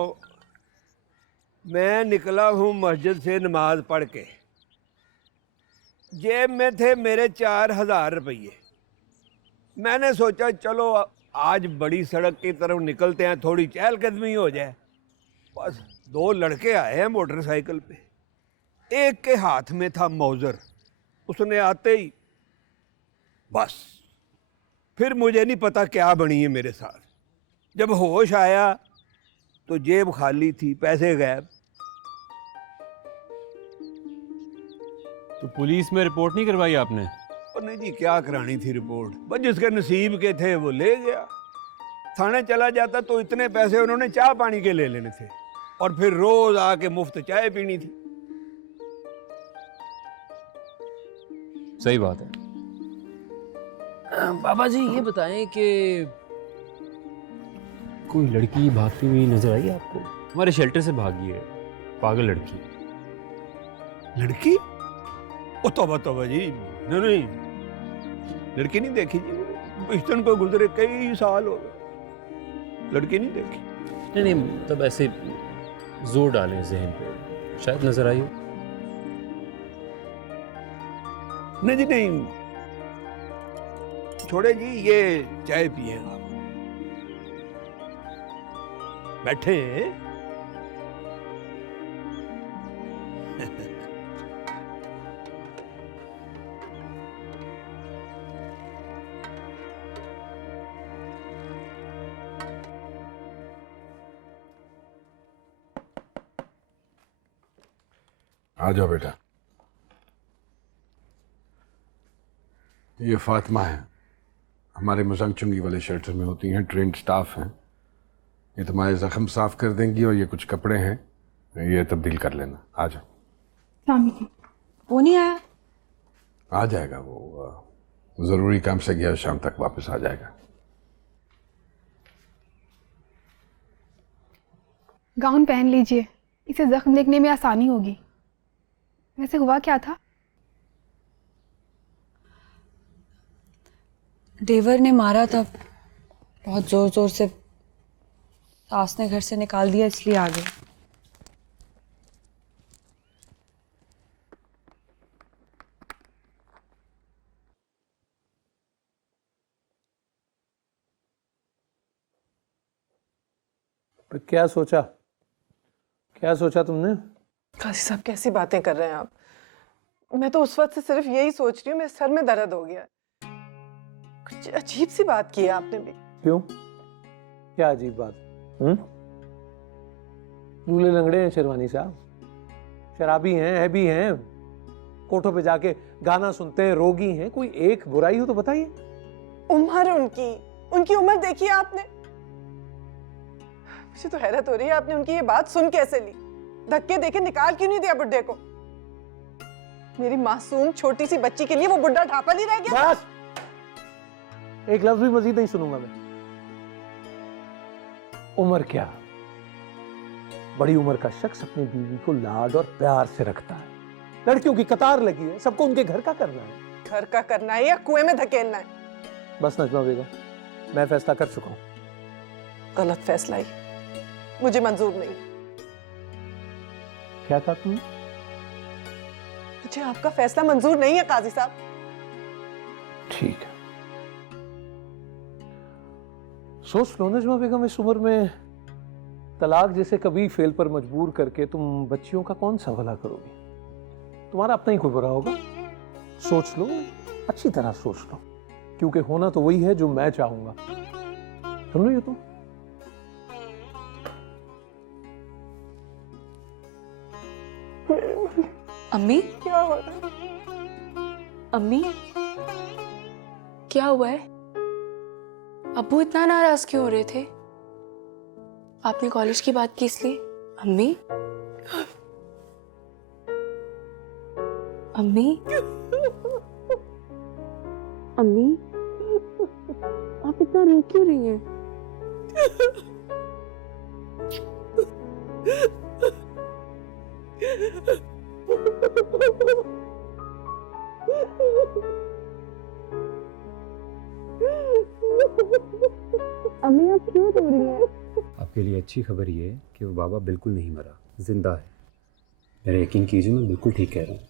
मैं निकला हूँ मस्जिद से नमाज पढ़ के। जेब में थे मेरे 4,000 रुपये। मैंने सोचा चलो आज बड़ी सड़क की तरफ निकलते हैं, थोड़ी चहलकदमी हो जाए। बस 2 लड़के आए हैं मोटरसाइकिल पे। एक के हाथ में था मौजर। उसने आते ही बस फिर मुझे नहीं पता क्या बनी है मेरे साथ। जब होश आया तो जेब खाली थी, पैसे गायब। तो पुलिस में रिपोर्ट नहीं करवाई आपने? और नहीं जी, क्या करानी थी रिपोर्ट, बस जिसके नसीब के थे वो ले गया। थाने चला जाता तो इतने पैसे उन्होंने चाय पानी के ले लेने थे, और फिर रोज आके मुफ्त चाय पीनी थी। सही बात है। बाबा जी ये बताएं कि कोई लड़की भागती हुई नजर आई आपको? हमारे शेल्टर से भागी है, पागल लड़की। लड़की? ओ तौबा तौबा जी, नहीं, लड़की नहीं देखी जी। इस को गुजरे कई साल हो गए, लड़की नहीं देखी। नहीं मतलब ऐसे जोर डालें जहन पे, शायद नजर आई हो। नहीं जी नहीं, छोड़े जी, ये चाय पिए आप, बैठे। आ जाओ बेटा। ये फातिमा है, हमारे मजंग चुंगी वाले शेल्टर में होती हैं, ट्रेंड स्टाफ हैं। ये तुम्हारे जख्म साफ कर देंगी, और ये कुछ कपड़े हैं, ये तब्दील कर लेना। आ जाओ। वो नहीं आया? आ जाएगा वो ज़रूरी काम से गया, शाम तक वापस आ जाएगा। गाउन पहन लीजिए, इसे जख्म देखने में आसानी होगी। वैसे हुआ क्या था? देवर ने मारा था, बहुत जोर जोर से। सास ने घर से निकाल दिया, इसलिए आ गए। तो क्या सोचा तुमने? काजी साहब कैसी बातें कर रहे हैं आप? मैं तो उस वक्त से सिर्फ यही सोच रही हूँ, मेरे सर में दर्द हो गया। कुछ अजीब सी बात की है आपने भी। क्यों? क्या अजीब बात? लूले लंगड़े हैं शेरवानी साहब, शराबी हैं, हैबी हैं, कोठों पे जाके गाना सुनते हैं, रोगी हैं। कोई एक बुराई हो तो बताइए। उम्र उनकी उम्र देखी है आपने? मुझे तो हैरत हो रही है, आपने उनकी ये बात सुन कैसे ली? धक्के देके निकाल क्यों नहीं दिया बुड्ढे को? मेरी मासूम छोटी सी बच्ची के लिए वो बुड्ढा ढापा नहीं रह गया? बस, एक लफ्ज भी मजीद नहीं सुनूंगा मैं। उम्र क्या, बड़ी उम्र का शख्स अपनी बीवी को लाड और प्यार से रखता है। लड़कियों की कतार लगी है, सबको उनके घर का करना है। घर का करना है या कुएं में धकेलना है? बस नजमा बेगम, मैं फैसला कर चुका हूं। गलत फैसला ही, मुझे मंजूर नहीं। क्या कहा तुमने? मुझे आपका फैसला मंजूर नहीं है काजी साहब। ठीक है, सोच लो नजमा बेगम, इस उम्र में तलाक जैसे कभी फेल पर मजबूर करके तुम बच्चियों का कौन सा भला करोगी? तुम्हारा अपना ही कोई बुरा होगा। सोच लो, अच्छी तरह सोच लो, क्योंकि होना तो वही है जो मैं चाहूंगा। सुन लो ये तुम। अम्मी, क्या हो रहा है? अम्मी, क्या हुआ है? अब्बू इतना नाराज क्यों हो रहे थे? आपने कॉलेज की बात की इसलिए? अम्मी, अम्मी, अम्मी, आप इतना रो क्यों रही हैं? अम्मी आप क्यों रो रही हैं? आपके लिए अच्छी खबर ये है कि वो बाबा बिल्कुल नहीं मरा, जिंदा है। मेरा यकीन कीजिए, मैं बिल्कुल ठीक कह रहा हूँ।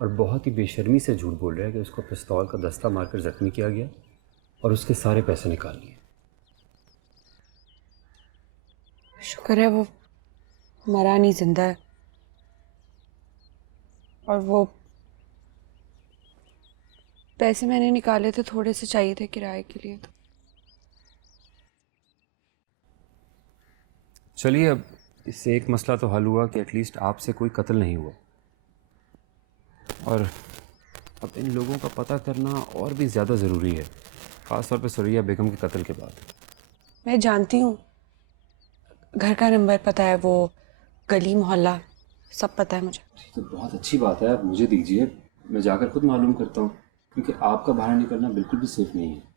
और बहुत ही बेशर्मी से झूठ बोल रहा है कि उसको पिस्तौल का दस्ता मारकर जख्मी किया गया और उसके सारे पैसे निकाल लिए। शुक्र है वो मरा नहीं, जिंदा है। और वो पैसे मैंने निकाले थे, थोड़े से चाहिए थे किराए के लिए। तो चलिए, अब इससे एक मसला तो हल हुआ कि एटलीस्ट आपसे कोई कत्ल नहीं हुआ। और अब इन लोगों का पता करना और भी ज़्यादा ज़रूरी है, ख़ास तौर पे सुरैया बेगम के कत्ल के बाद। मैं जानती हूँ, घर का नंबर पता है, वो गली मोहल्ला सब पता है मुझे। तो बहुत अच्छी बात है, आप मुझे दीजिए, मैं जाकर खुद मालूम करता हूँ, क्योंकि आपका बाहर निकलना बिल्कुल भी सेफ नहीं है।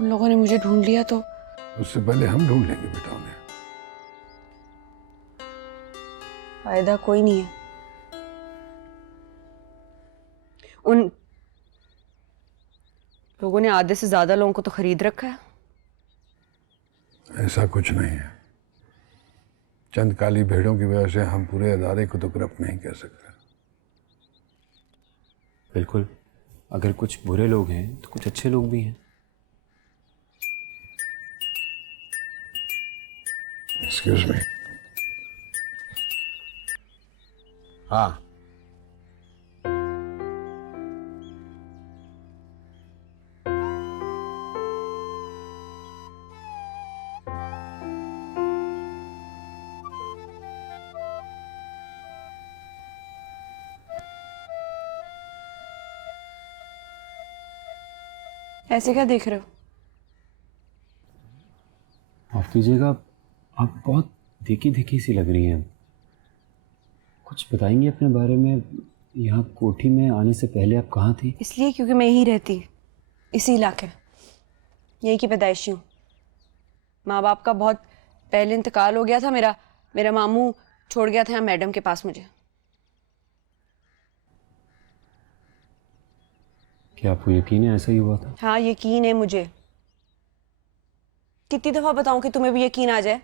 उन लोगों ने मुझे ढूंढ लिया तो उससे पहले हम ढूंढ लेंगे बेटा उन्हें। फायदा कोई नहीं है। उन लोगों ने आधे से ज्यादा लोगों को तो खरीद रखा है। ऐसा कुछ नहीं है। चंद काली भेड़ों की वजह से हम पूरे अदारे को तो गिरफ्त नहीं कर सकते। बिल्कुल, अगर कुछ बुरे लोग हैं तो कुछ अच्छे लोग भी हैं। Excuse me. हाँ, ऐसे क्या देख रहे हो? माफ कीजिएगा, आप बहुत देखी देखी सी लग रही हैं। कुछ बताएंगे अपने बारे में? यहाँ कोठी में आने से पहले आप कहाँ थी? इसलिए क्योंकि मैं यहीं रहती, इसी इलाके, यहीं की पैदाइशी हूँ। माँ बाप का बहुत पहले इंतकाल हो गया था। मेरा मामू छोड़ गया था यहाँ मैडम के पास मुझे। क्या आपको यकीन है ऐसा ही हुआ था? हाँ, यकीन है मुझे। कितनी दफा बताऊं कि तुम्हें भी यकीन आ जाए?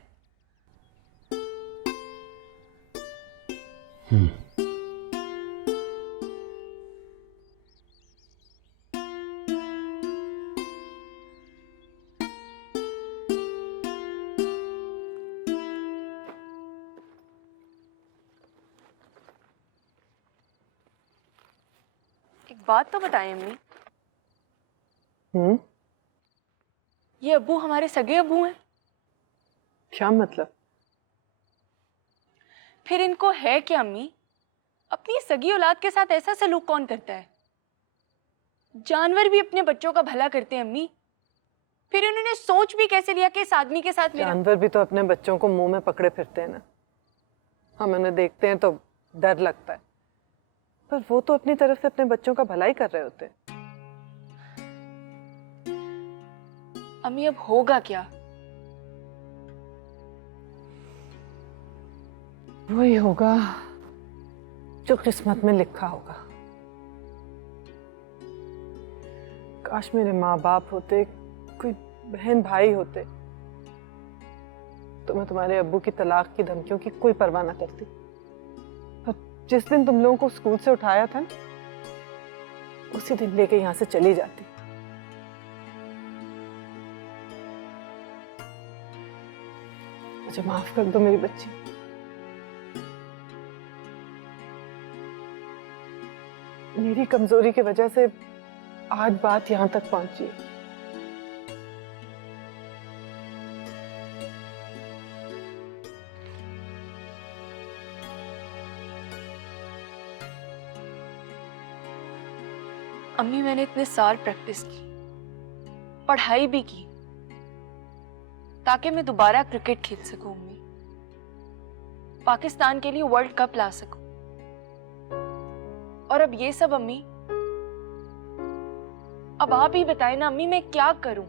एक बात तो बताएं अम्मी, ये अब्बू हमारे सगे अब्बू हैं? क्या मतलब? फिर इनको है क्या अम्मी? अपनी सगी औलाद के साथ ऐसा सलूक कौन करता है? जानवर भी अपने बच्चों का भला करते हैं अम्मी। फिर उन्होंने सोच भी कैसे लिया कि इस आदमी के साथ मेरा... जानवर भी तो अपने बच्चों को मुंह में पकड़े फिरते हैं ना। हम उन्हें देखते हैं तो डर लगता है, पर वो तो अपनी तरफ से अपने बच्चों का भला ही कर रहे होते हैं। अम्मी अब होगा क्या? वही होगा जो किस्मत में लिखा होगा। काश मेरे माँ बाप होते, कोई बहन भाई होते, तो मैं तुम्हारे अब्बू की तलाक की धमकियों की कोई परवाह ना करती। पर जिस दिन तुम लोगों को स्कूल से उठाया था ना, उसी दिन लेके यहाँ से चली जाती। मुझे माफ कर दो मेरी बच्ची। मेरी कमजोरी की वजह से आज बात यहां तक पहुंची है। अम्मी मैंने इतने साल प्रैक्टिस की, पढ़ाई भी की, ताकि मैं दोबारा क्रिकेट खेल सकूं अम्मी, पाकिस्तान के लिए वर्ल्ड कप ला सकूं। और अब ये सब अम्मी, अब आप ही बताएं ना अम्मी, मैं क्या करूं?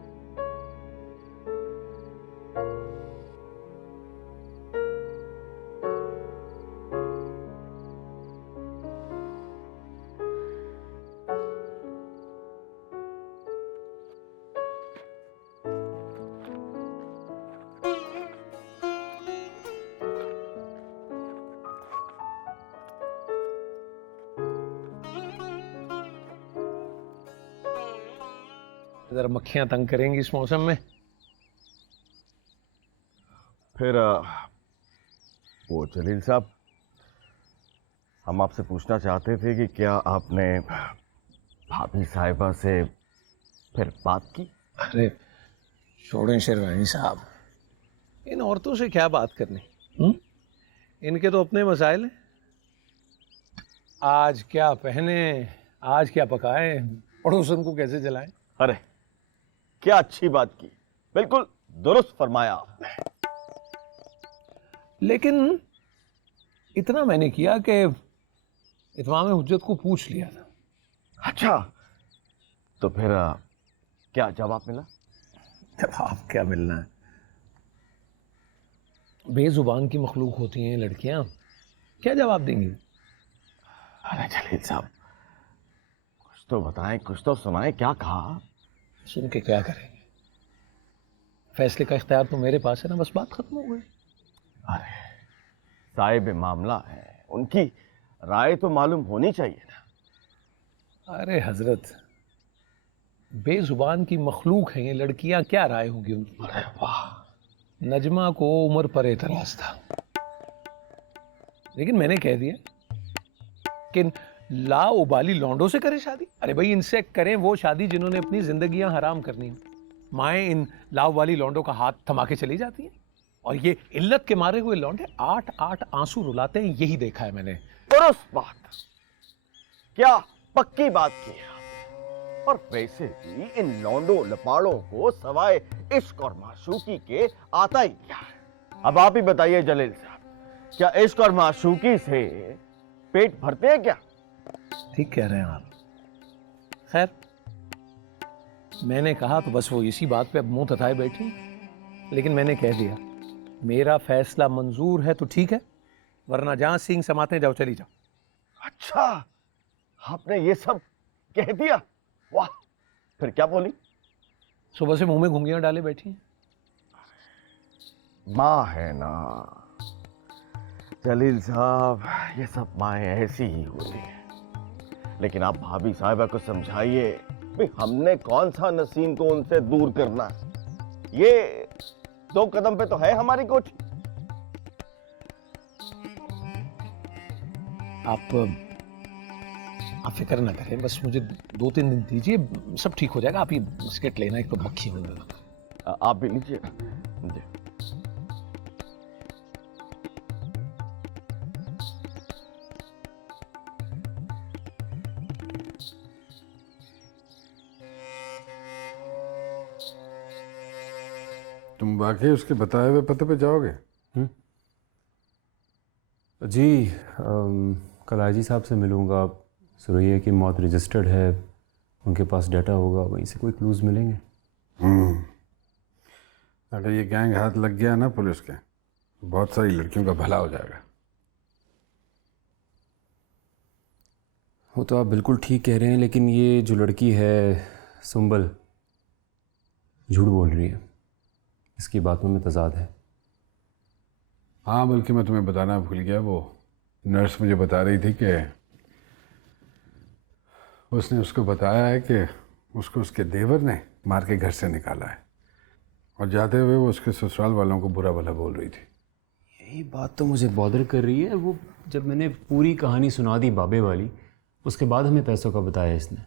इधर मक्खियां तंग करेंगी इस मौसम में। फिर वो जलील साहब, हम आपसे पूछना चाहते थे कि क्या आपने भाभी साहिबा से फिर बात की? अरे छोड़ें शेरवानी साहब, इन औरतों से क्या बात करनी। इनके तो अपने मसाइल हैं। आज क्या पहने, आज क्या पकाएं, पड़ोसन को कैसे जलाएं। अरे क्या अच्छी बात की, बिल्कुल दुरुस्त फरमाया आपने। लेकिन इतना मैंने किया कि इत्माम हुज्जत को पूछ लिया था। अच्छा, तो फिर क्या जवाब मिला? जवाब क्या मिलना है, बेजुबान की मखलूक होती हैं लड़कियां, क्या जवाब देंगी। अरे जलील साहब, कुछ तो बताएं, कुछ तो सुनाएं, क्या कहा? सुन के क्या करेंगे, फैसले का इख्तियार तो मेरे पास है ना, बस बात खत्म हो गई। अरे साहिब मामला है, उनकी राय तो मालूम होनी चाहिए ना। अरे हजरत, बेजुबान की मखलूक हैं ये लड़कियां, क्या राय होगी उनकी। अरे वाह, नजमा को उम्र पर एतराज था, लेकिन मैंने कह दिया कि लाउबाली लौंडों से करे शादी। अरे भाई, इनसे करें वो शादी जिन्होंने अपनी जिंदगियां हराम करनी हो। माएँ इन लाउबाली लौंडों का हाथ थमा के चली जाती हैं, और ये इल्लत के मारे हुए लौंडे 8-8 आंसू रुलाते हैं, यही देखा है मैंने। दुरुस्त बात, क्या पक्की बात की है। और वैसे भी इन लौंडों लपाड़ों को सवाए इश्क और माशूकी के आता ही क्या है। अब आप ही बताइए जलील साहब, क्या इश्क और माशूकी से पेट भरते हैं क्या? ठीक कह रहे हैं आप। खैर, मैंने कहा तो बस वो इसी बात पे अब मुंह तताए बैठी, लेकिन मैंने कह दिया मेरा फैसला मंजूर है तो ठीक है, वरना जहां सींग समाते जाओ, चली जाओ। अच्छा, आपने ये सब कह दिया? वाह, फिर क्या बोली? सुबह से मुंह में घुंघियां डाले बैठी हैं। माँ है ना जलील साहब, ये सब माएँ ऐसी ही होती हैं। लेकिन आप भाभी साहिबा को समझाइए, भाई हमने कौन सा नसीम को उनसे दूर करना है। ये 2 कदम पे तो है हमारी कोठी। आप फिक्र ना करें, बस मुझे 2-3 दिन दीजिए, सब ठीक हो जाएगा। आप ये बिस्किट लेना, एक तो मक्खी हो जाएगा। आप भी लीजिए। तुम वाकई उसके बताए हुए पते पे जाओगे? जी, कल आईजी साहब से मिलूंगा। सुरैया की मौत रजिस्टर्ड है, उनके पास डाटा होगा, वहीं से कोई क्लूज मिलेंगे। अगर ये गैंग हाथ लग गया ना पुलिस के, बहुत सारी लड़कियों का भला हो जाएगा। वो तो आप बिल्कुल ठीक कह रहे हैं, लेकिन ये जो लड़की है सुंबल, झूठ बोल रही है, इसकी बातों में तजाद है। हाँ, बल्कि मैं तुम्हें बताना भूल गया, वो नर्स मुझे बता रही थी कि उसने उसको बताया है कि उसको उसके देवर ने मार के घर से निकाला है, और जाते हुए वो उसके ससुराल वालों को बुरा भला बोल रही थी। यही बात तो मुझे बॉदर कर रही है। वो जब मैंने पूरी कहानी सुना दी बाबे वाली, उसके बाद हमें पैसों का बताया इसने।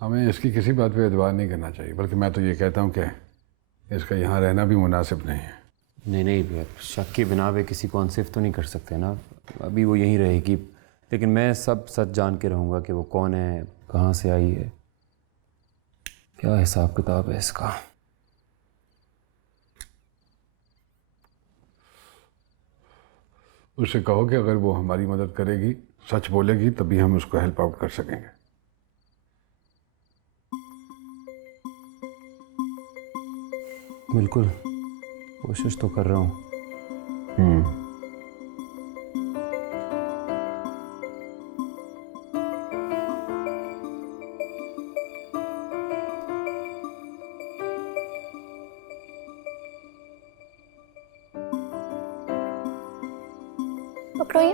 हमें इसकी किसी बात पे एतबार नहीं करना चाहिए, बल्कि मैं तो ये कहता हूँ कि इसका यहाँ रहना भी मुनासिब नहीं है। नहीं, शक के बिना वे किसी को अनसेफ तो नहीं कर सकते ना। अभी वो यहीं रहेगी, लेकिन मैं सब सच जान के रहूँगा कि वो कौन है, कहाँ से आई है, क्या हिसाब किताब है इसका। उससे कहो कि अगर वो हमारी मदद करेगी, सच बोलेगी, तभी हम उसको हेल्प आउट कर सकेंगे। बिल्कुल, कोशिश तो कर रहा हूँ। पकड़ो ये।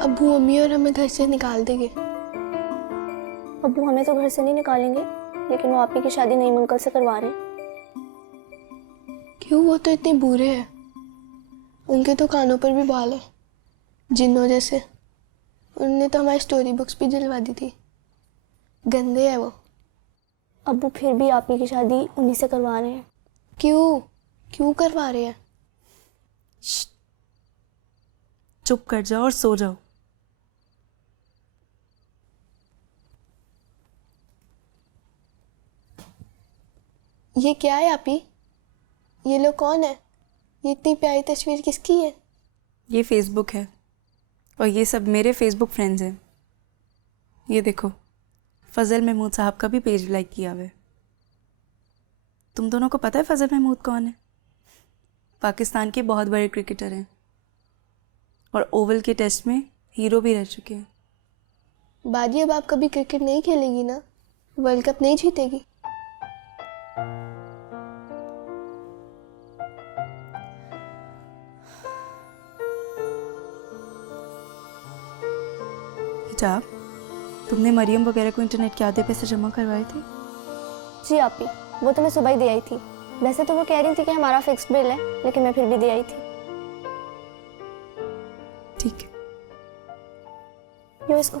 अब्बू मम्मी और हमें घर से निकाल देंगे। अब्बू हमें तो घर से नहीं निकालेंगे, लेकिन वो आपी की शादी नईम अंकल से करवा रहे हैं। क्यों? वो तो इतने बुरे हैं, उनके तो कानों पर भी बाल है, जिन्नों जैसे। उन्होंने तो हमारी स्टोरी बुक्स भी जलवा दी थी। गंदे है वो। अब्बू फिर भी आपी की शादी उन्हीं से करवा रहे हैं। क्यों? क्यों करवा रहे हैं? चुप कर जाओ और सो जाओ। ये क्या है आपी? ये लोग कौन है? ये इतनी प्यारी तस्वीर किसकी है? ये फेसबुक है और ये सब मेरे फेसबुक फ्रेंड्स हैं। ये देखो, फजल महमूद साहब का भी पेज लाइक किया हुआ है। तुम दोनों को पता है फजल महमूद कौन है? पाकिस्तान के बहुत बड़े क्रिकेटर हैं और ओवल के टेस्ट में हीरो भी रह चुके हैं। बाजी, अब आप कभी क्रिकेट नहीं खेलेगी ना? वर्ल्ड कप नहीं जीतेगी? हिजाब, तुमने मरियम वगैरह को इंटरनेट के आधे पैसे जमा करवाए थे? जी आपी, वो तो मैं सुबह ही दे आई थी। वैसे तो वो कह रही थी कि हमारा फिक्स्ड बिल है, लेकिन मैं फिर भी दे आई थी। ठीक है, यो इसको।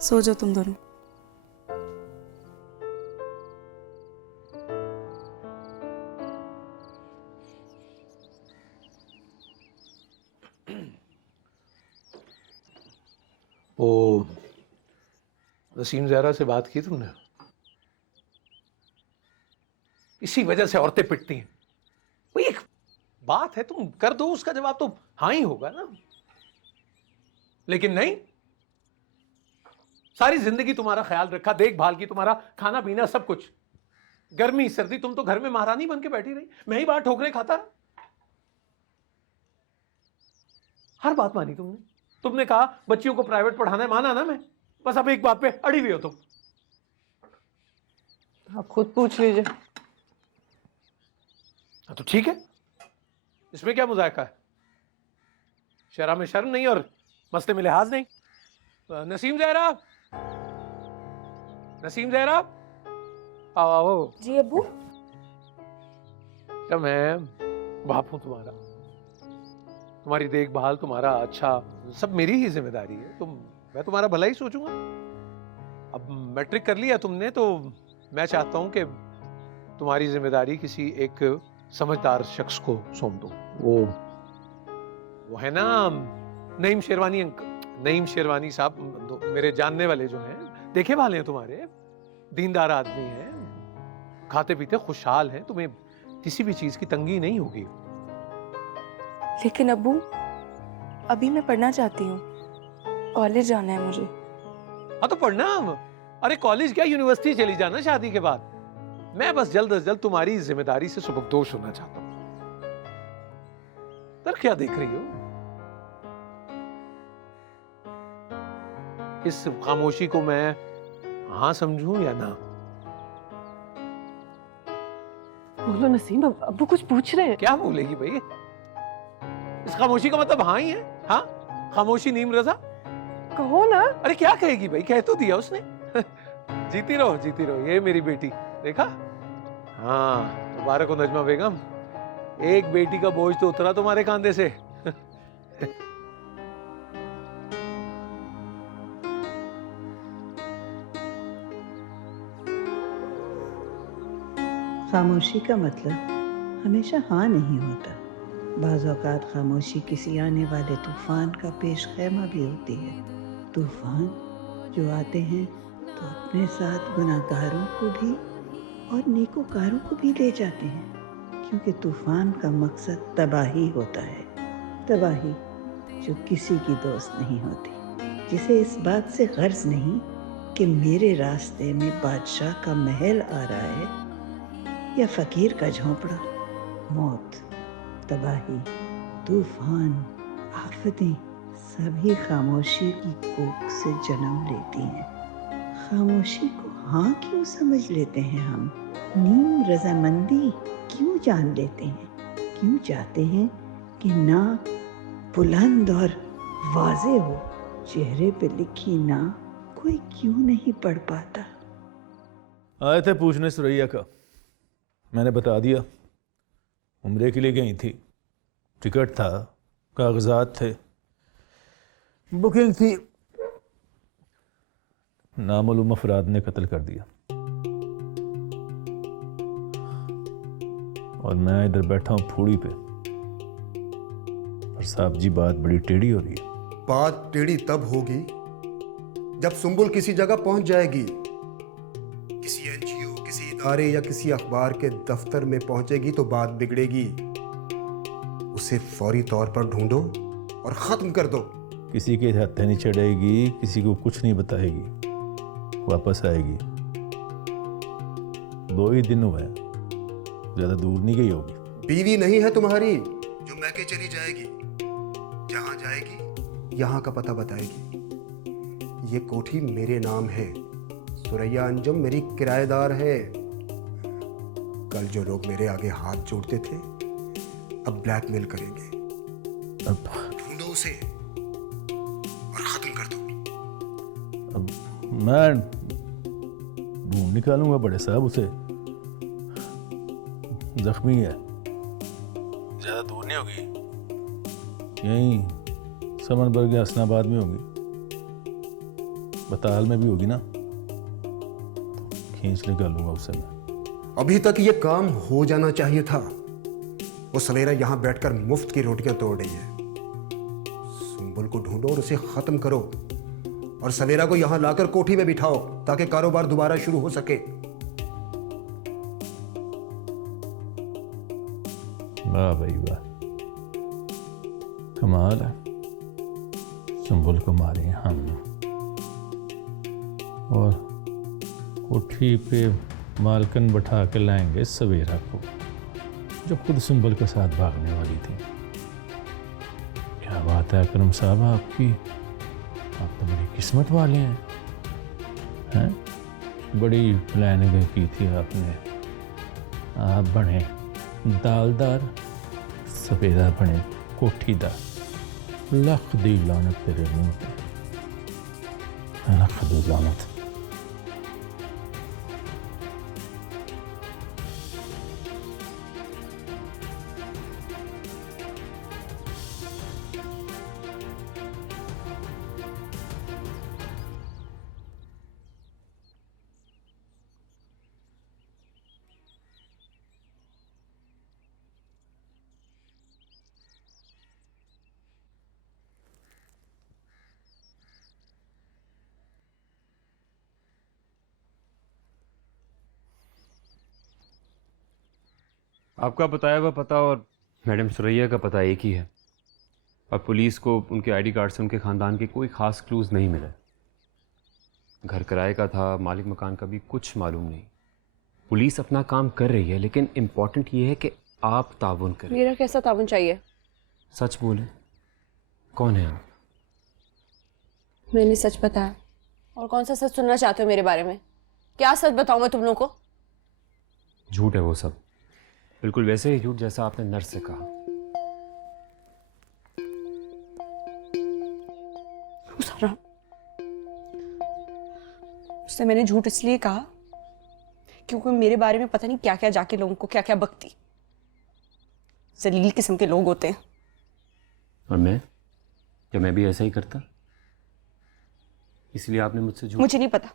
सो जाओ तुम दोनों। वो नसीम ज़हरा से बात की तुमने? इसी वजह से औरतें पिटती हैं। वही एक बात है, तुम कर दो, उसका जवाब तो हाँ ही होगा ना। लेकिन नहीं, सारी जिंदगी तुम्हारा ख्याल रखा, देखभाल की, तुम्हारा खाना पीना सब कुछ, गर्मी सर्दी, तुम तो घर में महारानी बन के बैठी रही, मैं ही बाहर ठोकरे खाता रहा। हर बात मानी तुमने। तुमने कहा बच्चियों को प्राइवेट पढ़ाना है, माना ना मैं, बस अब एक बात पे अड़ी हुई हो तुम। आप खुद पूछ लीजिए। हाँ तो ठीक है, इसमें क्या मुजायका है? शर्म में शर्म नहीं और मसले में लिहाज नहीं। नसीम ज़हरा, नसीम ज़हरा, आओ आओ। जी अब्बू। क्या मैं बाप हूं तुम्हारा, तुम्हारी देखभाल, तुम्हारा अच्छा सब मेरी ही जिम्मेदारी है। मैं तुम्हारा भला ही सोचूंगा। अब मैट्रिक कर लिया तुमने तो मैं चाहता हूं कि तुम्हारी जिम्मेदारी किसी एक समझदार शख्स को सौंप दूं। वो है ना नईम शेरवानी नईम शेरवानी साहब, मेरे जानने वाले जो हैं, देखे वाले हैं तुम्हारे, दीनदार आदमी हैं, खाते पीते खुशहाल हैं, तुम्हें किसी भी चीज की तंगी नहीं होगी। लेकिन अब्बू, अभी मैं पढ़ना चाहती हूँ, कॉलेज जाना है मुझे। हाँ तो पढ़ना। अरे कॉलेज क्या, यूनिवर्सिटी चली जाना शादी के बाद। मैं बस जल्द से जल्द तुम्हारी जिम्मेदारी से सुबकदोश होना चाहता हूँ। पर क्या देख रही हो? इस खामोशी को मैं हाँ समझूं या ना? बोलो नसीम, अब्बू कुछ पूछ रहे हैं। क्या बोलेगी भाई? इस खामोशी का मतलब हाँ ही है। हाँ, खामोशी नीम रजा। कहो ना। अरे क्या कहेगी भाई, कह तो दिया उसने। जीती रहो जीती रहो, ये मेरी बेटी, देखा? हाँ, मुबारक हो नजमा बेगम, एक बेटी का बोझ तो उतरा तुम्हारे कांधे से। खामोशी का मतलब हमेशा हाँ नहीं होता। बाज़ औक़ात खामोशी किसी आने वाले तूफ़ान का पेश खैमा भी होती है। तूफ़ान जो आते हैं तो अपने साथ गुनाहगारों को भी और नेकोकारों को भी ले जाते हैं, क्योंकि तूफ़ान का मकसद तबाही होता है। तबाही जो किसी की दोस्त नहीं होती, जिसे इस बात से गर्ज नहीं कि मेरे रास्ते में बादशाह का महल आ रहा है या फ़कीर का झोंपड़ा। मौत, तबाही, तूफ़ान, आफतें सभी खामोशी की कोख से जन्म लेती हैं। खामोशी को हाँ क्यों समझ लेते हैं हम? नीम रजामंदी क्यों जान लेते हैं? क्यों चाहते हैं कि ना बुलंद और वाज़े हो, चेहरे पे लिखी ना कोई क्यों नहीं पढ़ पाता? आए थे पूछने सुरैया का, मैंने बता दिया। उम्रे के लिए गई थी, टिकट था, कागजात थे, बुकिंग थी, नामालूम अफराद ने कत्ल कर दिया और मैं इधर बैठा हूं फूड़ी पे। और साहब जी बात बड़ी टेढ़ी हो रही है। बात टेढ़ी तब होगी जब सुंबुल किसी जगह पहुंच जाएगी, किसी एनजीओ, किसी इदारे या किसी अखबार के दफ्तर में पहुंचेगी तो बात बिगड़ेगी। उसे फौरी तौर पर ढूंढो और खत्म कर दो। किसी के हत्थे नहीं चढ़ेगी, किसी को कुछ नहीं बताएगी, वापस आएगी। 2 ही दिन हुए, ज्यादा दूर नहीं गई होगी। बीवी नहीं है तुम्हारी जो मैके चली जाएगी। जहां जाएगी यहाँ का पता बताएगी। ये कोठी मेरे नाम है, सुरैया अंजुम मेरी किराएदार है। कल जो लोग मेरे आगे हाथ जोड़ते थे अब ब्लैकमेल करेंगे। अब ढूंढो उसे और खत्म कर दो। अब मैं ढूंढ निकालूंगा बड़े साहब उसे। जख्मी है, ज्यादा दूर नहीं होगी, यहीं समनबर्ग या हसनाबाद में होगी, बताल में भी होगी ना, तो खींच निकालूंगा उसे मैं। अभी तक ये काम हो जाना चाहिए था। वो सवेरा यहां बैठकर मुफ्त की रोटियां तोड़ रही है। सुंबुल को ढूंढो और उसे खत्म करो, और सवेरा को यहां लाकर कोठी में बिठाओ ताकि कारोबार दोबारा शुरू हो सके। वाह भाई वाह, कमाल है। सुंबुल को मारे हम और कोठी पे मालकन बैठा के लाएंगे सवेरा को, जो खुद सुंबुल के साथ भागने वाली थी। क्या बात है अकरम साहब आपकी, आप तो बड़ी किस्मत वाले हैं। बड़ी प्लानिंग की थी आपने। आप बने दालदार, सफेदा बने कोठीदार। लख दी लानत तेरे मुंह पे, लख दी लानत। आपका बताया हुआ पता और मैडम सुरैया का पता एक ही है, और पुलिस को उनके आईडी कार्ड से उनके ख़ानदान के कोई ख़ास क्लूज नहीं मिले। घर किराए का था, मालिक मकान का भी कुछ मालूम नहीं। पुलिस अपना काम कर रही है, लेकिन इम्पोर्टेंट ये है कि आप ताउन करें। मेरा कैसा ताउन चाहिए? सच बोले, कौन है आप? मैंने सच बताया। और कौन सा सच सुनना चाहते हो मेरे बारे में? क्या सच बताऊं मैं तुम लोग को? झूठ है वो सब, बिल्कुल वैसे ही झूठ जैसा आपने नर्स से कहा। उससे मैंने झूठ इसलिए कहा क्योंकि मेरे बारे में पता नहीं क्या क्या जाके लोगों को क्या क्या बकती। जलील किस्म के लोग होते हैं। और मैं, क्या मैं भी ऐसा ही करता? इसलिए आपने मुझसे झूठ? मुझे नहीं पता,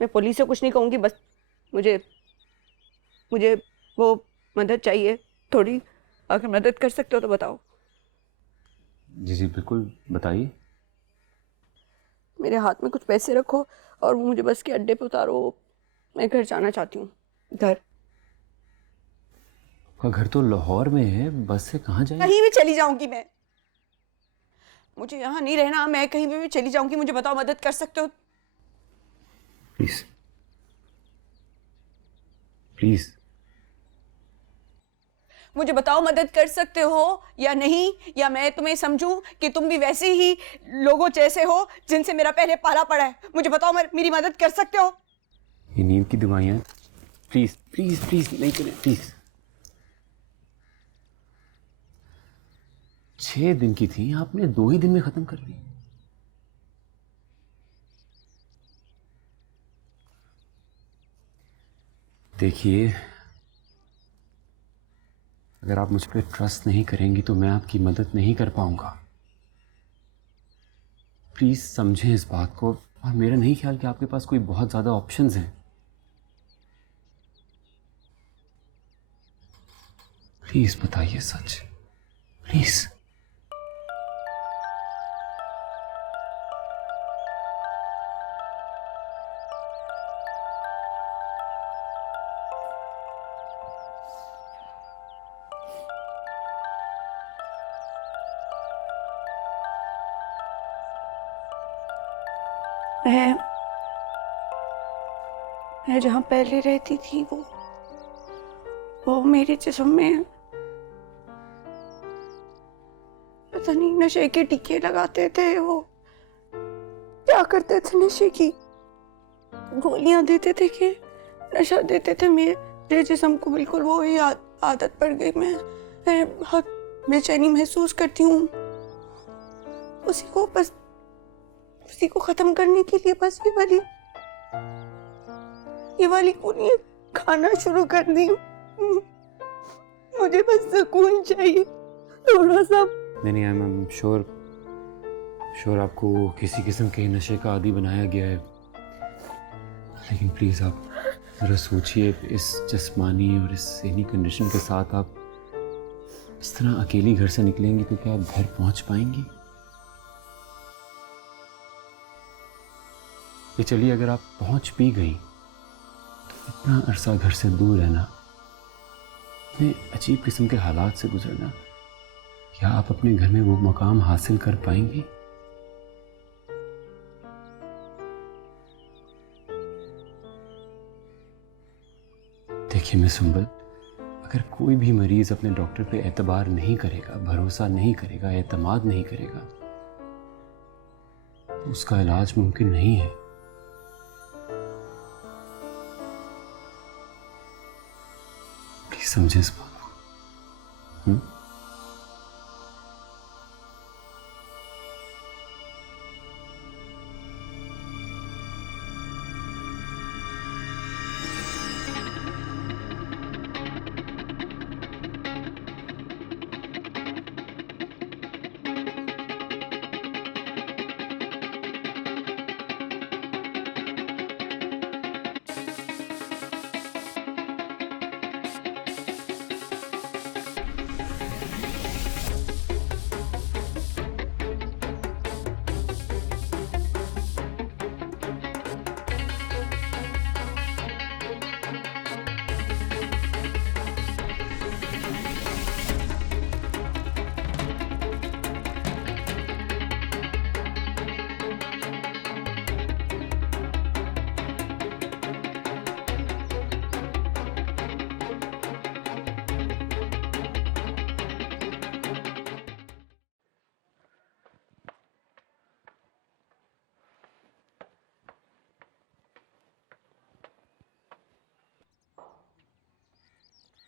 मैं पुलिस से कुछ नहीं कहूंगी। बस मुझे वो मदद चाहिए थोड़ी, अगर मदद कर सकते हो तो बताओ। जी जी बिल्कुल, बताइए। मेरे हाथ में कुछ पैसे रखो और वो मुझे बस के अड्डे पे उतारो, मैं घर जाना चाहती हूँ। घर? आपका घर तो लाहौर में है, बस से कहाँ जाएंगे? कहीं भी चली जाऊंगी मैं, मुझे यहाँ नहीं रहना, मैं कहीं भी चली जाऊंगी। मुझे बताओ मदद कर सकते हो? प्लीज प्लीज मुझे बताओ मदद कर सकते हो या नहीं, या मैं तुम्हें समझूं कि तुम भी वैसे ही लोगों जैसे हो जिनसे मेरा पहले पाला पड़ा है। मुझे बताओ मेरी मदद कर सकते हो? ये नींद की दवाइयाँ, प्लीज प्लीज प्लीज नहीं करें प्लीज। 6 दिन की थी, आपने 2 ही दिन में खत्म कर दी। देखिए, अगर आप मुझ पर ट्रस्ट नहीं करेंगी तो मैं आपकी मदद नहीं कर पाऊंगा। प्लीज समझें इस बात को, और मेरा नहीं ख्याल कि आपके पास कोई बहुत ज्यादा ऑप्शंस हैं। प्लीज बताइए सच, प्लीज। मैं जहाँ पहले रहती थी वो मेरे जिस्म में पता नहीं नशे के टीके लगाते थे, वो क्या करते थे, नशे की गोलियां देते थे कि नशा देते थे मेरे जिस्म को। बिल्कुल वो ही आदत पड़ गई। मैं बहुत बेचैनी महसूस करती हूँ, उसी को खत्म करने के लिए बस ये वाली गोली खाना शुरू कर दी। मुझे बस सुकून चाहिए थोड़ा सा। नहीं, आई एम श्योर आपको किसी किस्म के नशे का आदी बनाया गया है, लेकिन प्लीज आप जरा सोचिए, इस जिस्मानी और इस ज़हनी कंडीशन के साथ आप इस तरह अकेली घर से निकलेंगी तो क्या आप घर पहुंच पाएंगी? ये चलिए, अगर आप पहुंच भी गई तो इतना अरसा घर से दूर रहना, इतने अजीब किस्म के हालात से गुजरना, क्या आप अपने घर में वो मकाम हासिल कर पाएंगी? देखिए मिस सुंबल, अगर कोई भी मरीज अपने डॉक्टर पे एतबार नहीं करेगा, भरोसा नहीं करेगा, एतमाद नहीं करेगा, तो उसका इलाज मुमकिन नहीं है। प्लीज समझे इस बात को।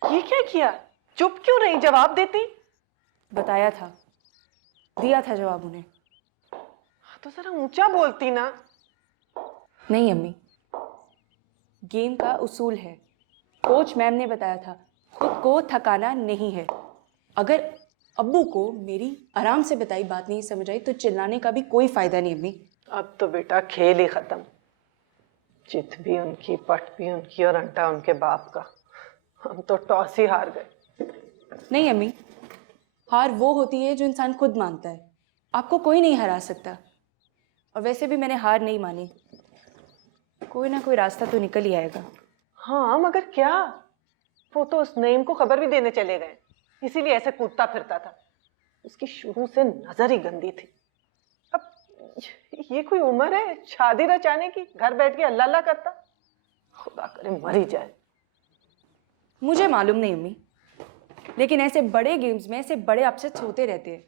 ये क्या किया? चुप क्यों नहीं, जवाब देती। बताया था, दिया था जवाब उन्हें। तो जरा ऊंचा बोलती ना। नहीं अम्मी, गेम का उसूल है, कोच मैम ने बताया था, खुद को थकाना नहीं है। अगर अब्बू को मेरी आराम से बताई बात नहीं समझ आई तो चिल्लाने का भी कोई फायदा नहीं अम्मी। अब तो बेटा खेल ही खत्म, चित भी उनकी, पट भी उनकी और अंटा उनके बाप का। हम तो टॉस ही हार गए। नहीं अम्मी, हार वो होती है जो इंसान खुद मानता है। आपको कोई नहीं हरा सकता। और वैसे भी मैंने हार नहीं मानी, कोई ना कोई रास्ता तो निकल ही आएगा। हाँ मगर क्या? वो तो उस नईम को खबर भी देने चले गए, इसीलिए ऐसे कूदता फिरता था। उसकी शुरू से नजर ही गंदी थी। अब ये कोई उम्र है शादी रचाने की? घर बैठ के अल्लाह अल्लाह करता, खुदा करे मर ही जाए। मुझे मालूम नहीं अम्मी, लेकिन ऐसे बड़े गेम्स में ऐसे बड़े अपसेट्स होते रहते हैं।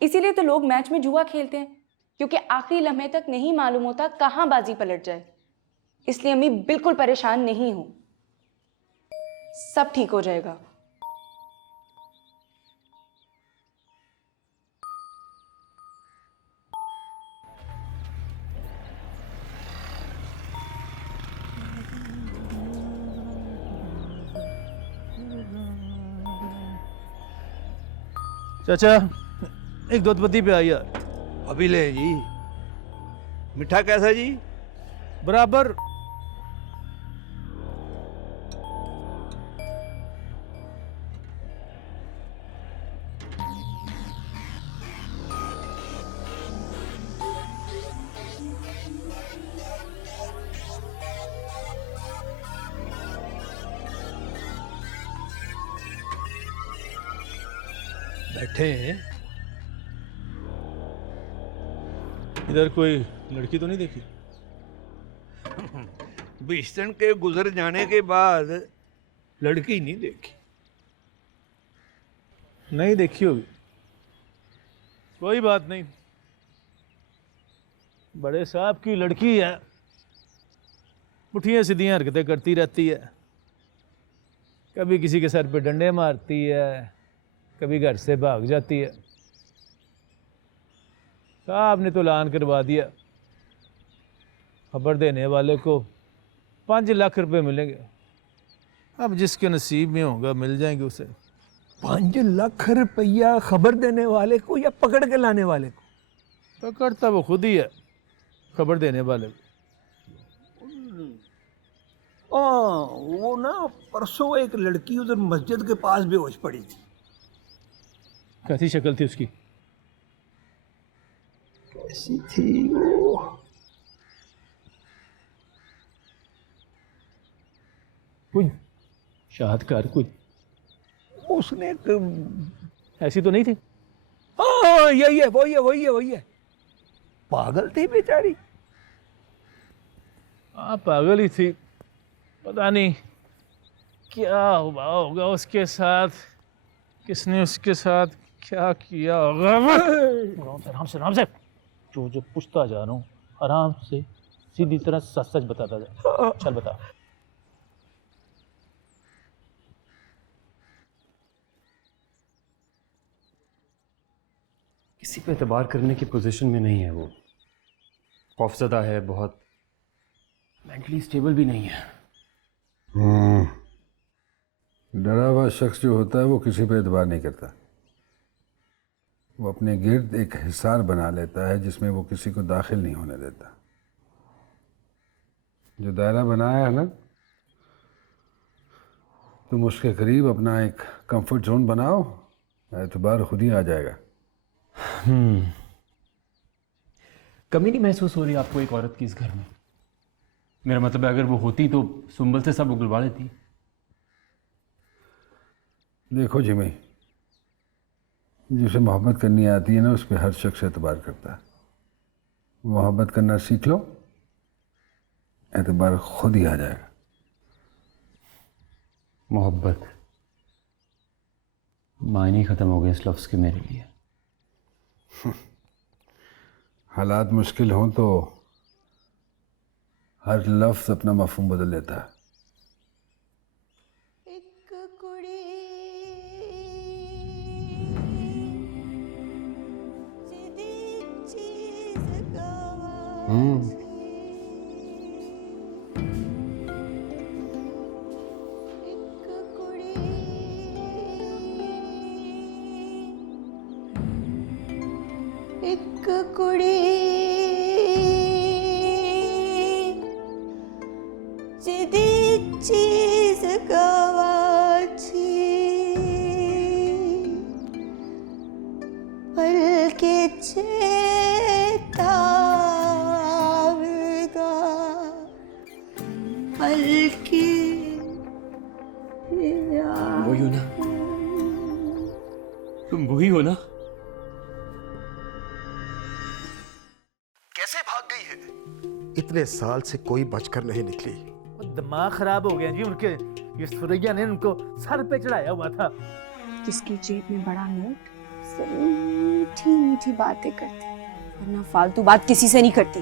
इसीलिए तो लोग मैच में जुआ खेलते हैं, क्योंकि आखिरी लम्हे तक नहीं मालूम होता कहाँ बाजी पलट जाए। इसलिए अम्मी बिल्कुल परेशान नहीं हूं, सब ठीक हो जाएगा। चाचा एक दूध पत्ती पे आई यार। अभी ले जी। मीठा कैसा जी? बराबर। बैठे हैं, इधर कोई लड़की तो नहीं देखी? भीषण के गुजर जाने के बाद लड़की नहीं देखी। नहीं देखी होगी, कोई बात नहीं। बड़े साहब की लड़की है, पुठियां सीधियां हरकतें करती रहती है। कभी किसी के सर पे डंडे मारती है, कभी घर से भाग जाती है। साहब ने तो ऐलान करवा दिया, खबर देने वाले को 5 लाख रुपए मिलेंगे। अब जिसके नसीब में होगा मिल जाएंगे उसे। 5 लाख रुपया खबर देने वाले को या पकड़ के लाने वाले को? पकड़ता वो खुद ही है, खबर देने वाले को। वो ना परसों एक लड़की उधर मस्जिद के पास बेहोश पड़ी थी। कैसी शक्ल थी उसकी? कैसी थी वो? कोई शाहदकार कोई उसने ऐसी तो नहीं थी? हाँ यही है, वही है। पागल थी बेचारी। हाँ पागल ही थी, पता नहीं क्या हुआ होगा उसके साथ, किसने उसके साथ क्या किया होगा। आराम से जो पूछता जा रहा हूँ, आराम से सीधी तरह सच सच बताता जा। चल बता। किसी पे एतबार करने की पोजीशन में नहीं है वो। खौफज़दा है बहुत, मेंटली स्टेबल भी नहीं है। डरा हुआ शख्स जो होता है वो किसी पे एतबार नहीं करता। वो अपने गिर्द एक हिसार बना लेता है जिसमें वो किसी को दाखिल नहीं होने देता। जो दायरा बनाया है ना, तुम उसके करीब अपना एक कंफर्ट जोन बनाओ, एतबार खुद ही आ जाएगा। कमी नहीं महसूस हो रही आपको एक औरत की इस घर में? मेरा मतलब है अगर वो होती तो सुंबल से सब उगलवा लेती। देखो जिमी, जिसे मोहब्बत करनी आती है ना, उस पर हर शख्स एतबार करता है। मोहब्बत करना सीख लो, एतबार खुद ही आ जाएगा। मोहब्बत मायने ख़त्म हो गए इस लफ्ज़ के मेरे लिए। हालात मुश्किल हों तो हर लफ्ज़ अपना मफ़हूम बदल लेता है। एक कुड़ी जिदी हल्की वही हो ना, तुम वही हो ना? कैसे भाग गई है? इतने साल से कोई बचकर नहीं निकली। दिमाग खराब हो गया जी उनके। ये सुरैया ने उनको सर पे चढ़ाया हुआ था। किसकी जेब में बड़ा नोट, सिर्फ मीठी मीठी बातें करती, वरना फालतू बात किसी से नहीं करती।